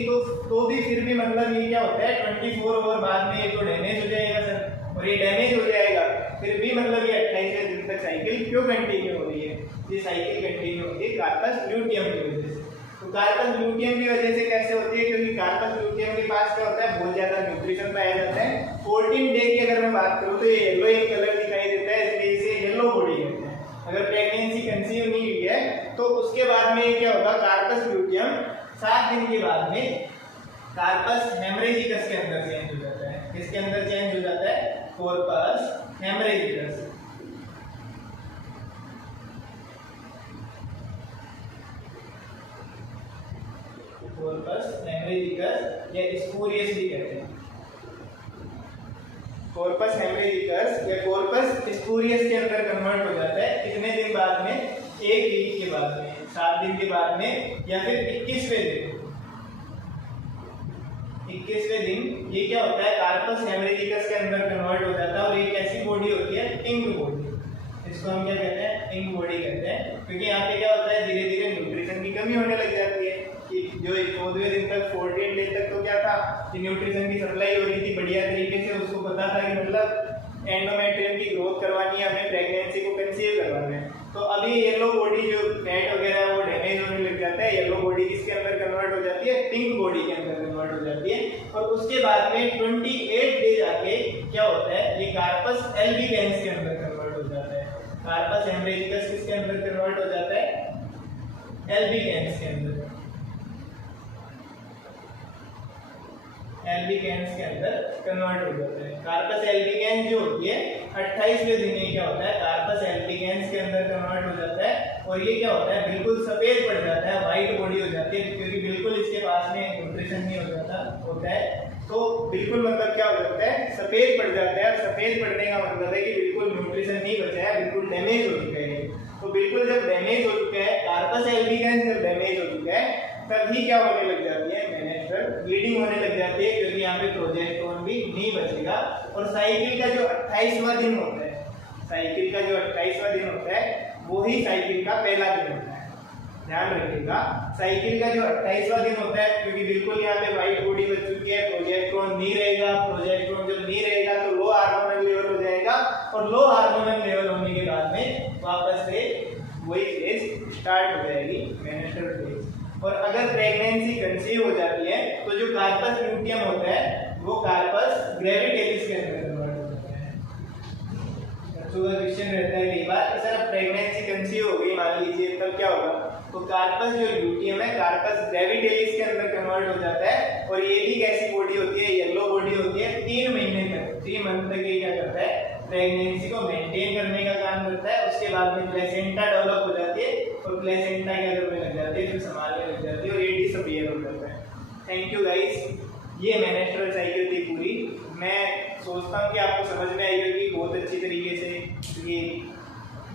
तो भी फिर भी मतलब ये क्या होता है, 24 आवर बाद में ये तो डैमेज हो जाएगा सर, और ये डैमेज हो जाएगा फिर भी मतलब ये 28वें दिन तक साइकिल क्यों कंटिन्यू हो रही है, ये साइकिल कंटिन्यू होती है कार्पस ल्यूटियम की वजह से। तो कार्पस ल्यूटियम की वजह से कैसे होती है, क्योंकि कार्पस ल्यूटियम के पास क्या होता है, बहुत ज्यादा न्यूट्रिशन पाया जाता है। 14 डे की अगर मैं बात करूँ तो ये येलो एक कलर दिखाई देता है, इसलिए इसे येलो बॉडी कहते हैं। अगर प्रेगनेंसी कंसीव नहीं हुई है तो उसके बाद में क्या होगा, कार्पस ल्यूटियम 7 दिन के बाद में कार्पस हेमरेजिकस के अंदर चेंज हो जाता है। किसके अंदर चेंज हो जाता है, कॉर्पस हेमरेजिकस। कॉर्पस हेमरेजिकस या स्पूरियस भी कहते हैं। कॉर्पस हेमरेजिकस या कॉर्पस स्पूरियस के अंदर कन्वर्ट हो जाता है। कितने दिन बाद में, 1 वीक के बाद में, 7 दिन के बाद में, या फिर 21वें दिन। 21वें दिन ये क्या होता है, कार्पस हेमरेजिकस के अंदर कन्वर्ट हो जाता है। और एक ऐसी बॉडी होती है पिंक बॉडी, इसको हम क्या कहते हैं, पिंक बॉडी कहते हैं। क्योंकि यहाँ पे क्या होता है, धीरे धीरे न्यूट्रिशन की कमी होने लग जाती है। कि जो 14वें दिन तक 14 डे तक तो क्या था कि न्यूट्रिशन की सप्लाई हो रही थी बढ़िया तरीके से, उसको पता था कि मतलब एंडोमेट्रियम की ग्रोथ करवानी है, हमें प्रेगनेंसी को कंसीव करवाना है। तो अभी येलो बॉडी जो फैट वगैरह है वो डैमेज होने लग जाता है। येलो बॉडी किसके अंदर कन्वर्ट हो जाती है, पिंक बॉडी के अंदर कन्वर्ट हो जाती है। और उसके बाद में 28 डे जाके क्या होता है, ये कार्पस एल्बिगेंस के अंदर कन्वर्ट हो जाता है। कार्पस हेमरेजिकस किसके अंदर कन्वर्ट हो जाता है, एल्बिगेंस के अंदर। एल्बिगेंस के अंदर कन्वर्ट हो जाता है। कार्पस एल्बिगेंस जो होती है 28वें दिन ये क्या होता है, कार्पस एल्बिगेंस के अंदर कन्वर्ट हो जाता है। और ये क्या होता है, बिल्कुल सफेद पड़ जाता है, व्हाइट बॉडी हो जाती है, क्योंकि बिल्कुल इसके पास में न्यूट्रिशन नहीं होता है। तो बिल्कुल मतलब क्या हो जाता है, सफेद पड़ जाता है। सफेद पड़ने का मतलब है कि बिल्कुल न्यूट्रिशन नहीं बचा है, बिल्कुल डैमेज हो चुका है। तो बिल्कुल जब डैमेज हो चुका है, कार्पस एल्बिगेंस जब डैमेज हो चुका है तभी क्या होने लग जाती है, मेनेस्ट्रुअल ब्लीडिंग होने लग जाती है, क्योंकि यहाँ पे प्रोजेस्टेरोन भी नहीं बचेगा। और साइकिल का जो 28वां दिन होता है, साइकिल का जो 28वां दिन होता है वही साइकिल का पहला दिन होता है। ध्यान रखिएगा, साइकिल का जो 28वां दिन होता है, क्योंकि बिल्कुल यहाँ पे व्हाइट बॉडी बच चुकी है, प्रोजेस्टेरोन नहीं रहेगा। प्रोजेस्टेरोन जब नहीं रहेगा तो लो हार्मोनल लेवल हो जाएगा, और लो हार्मोनल लेवल होने के बाद में वापस से वही फेज स्टार्ट हो जाएगी, मेनेस्ट्रुअल फेज। और अगर प्रेगनेंसी कंसीव हो जाती है तो जो कार्पस ल्यूटियम होता है वो कार्पस ग्रेविटेलिस के अंदर कन्वर्ट हो जाता है। बच्चों का क्वेश्चन रहता है कई बार, सर प्रेगनेंसी कंसीव हो गई मान लीजिए, तब क्या होगा? तो कार्पस जो ल्यूटियम है कार्पस ग्रेविटेलिस के अंदर कन्वर्ट हो जाता है। और ये भी कैसी बॉडी होती है? येलो बॉडी होती है। 3 महीने तक, 3 मंथ तक ये क्या करता है? प्रेगनेंसी को मेंटेन करने का काम करता है। उसके बाद में प्लेसेंटा डेवलप हो जाती है, और प्लेसेंटा क्या करने लग जाती है? फिर संभालने लग जाती है, और ये डिसअपीयर हो जाता है। थैंक यू गाइस, ये मेनेस्ट्रुअल साइकिल थी पूरी। मैं सोचता हूँ कि आपको समझ में आई होगी बहुत अच्छी तरीके से, क्योंकि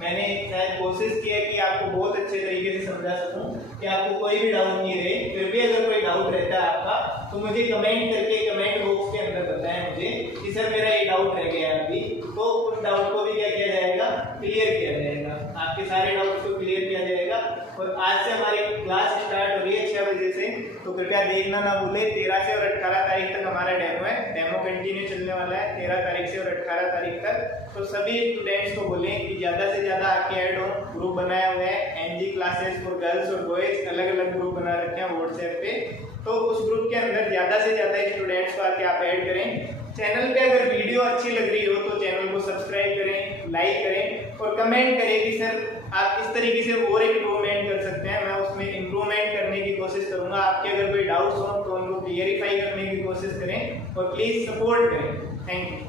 मैंने शायद कोशिश की है कि आपको बहुत अच्छे तरीके से समझा सकूं, कि आपको कोई भी डाउट नहीं रहे। फिर भी अगर कोई डाउट रहता है आपका तो मुझे कमेंट करके कमेंट बॉक्स के अंदर बताएं मुझे कि सर मेरा ये डाउट रह गया अभी, तो उस डाउट को भी क्या किया जाएगा? क्लियर किया जाएगा। आपके सारे डाउट्स को क्लियर किया जाएगा। और आज से हमारी क्लास स्टार्ट हो रही है 6 बजे से, तो कृपया देखना ना भूले। 13 से और 18 तारीख तक हमारा डेमो है, डेमो कंटिन्यू चलने वाला है 13 तारीख से और 18 तारीख तक। तो सभी स्टूडेंट्स को बोलें कि ज़्यादा से ज़्यादा आके ऐड हो। ग्रुप बनाया हुआ है एनजी क्लासेस फॉर गर्ल्स और बॉयज, अलग अलग ग्रुप बना रखे हैं व्हाट्सएप पे। तो उस ग्रुप के अंदर ज़्यादा से ज़्यादा स्टूडेंट्स को आके आप ऐड करें। चैनल पे अगर वीडियो अच्छी लग रही हो तो चैनल को सब्सक्राइब करें, लाइक करें, और कमेंट करें कि सर आप इस तरीके से और इम्प्रूवमेंट कर सकते हैं। मैं उसमें इम्प्रूवमेंट करने की कोशिश करूंगा। आपके अगर कोई डाउट्स हो तो उनको क्लियरिफाई करने की कोशिश करें, और प्लीज़ सपोर्ट करें। Thank you.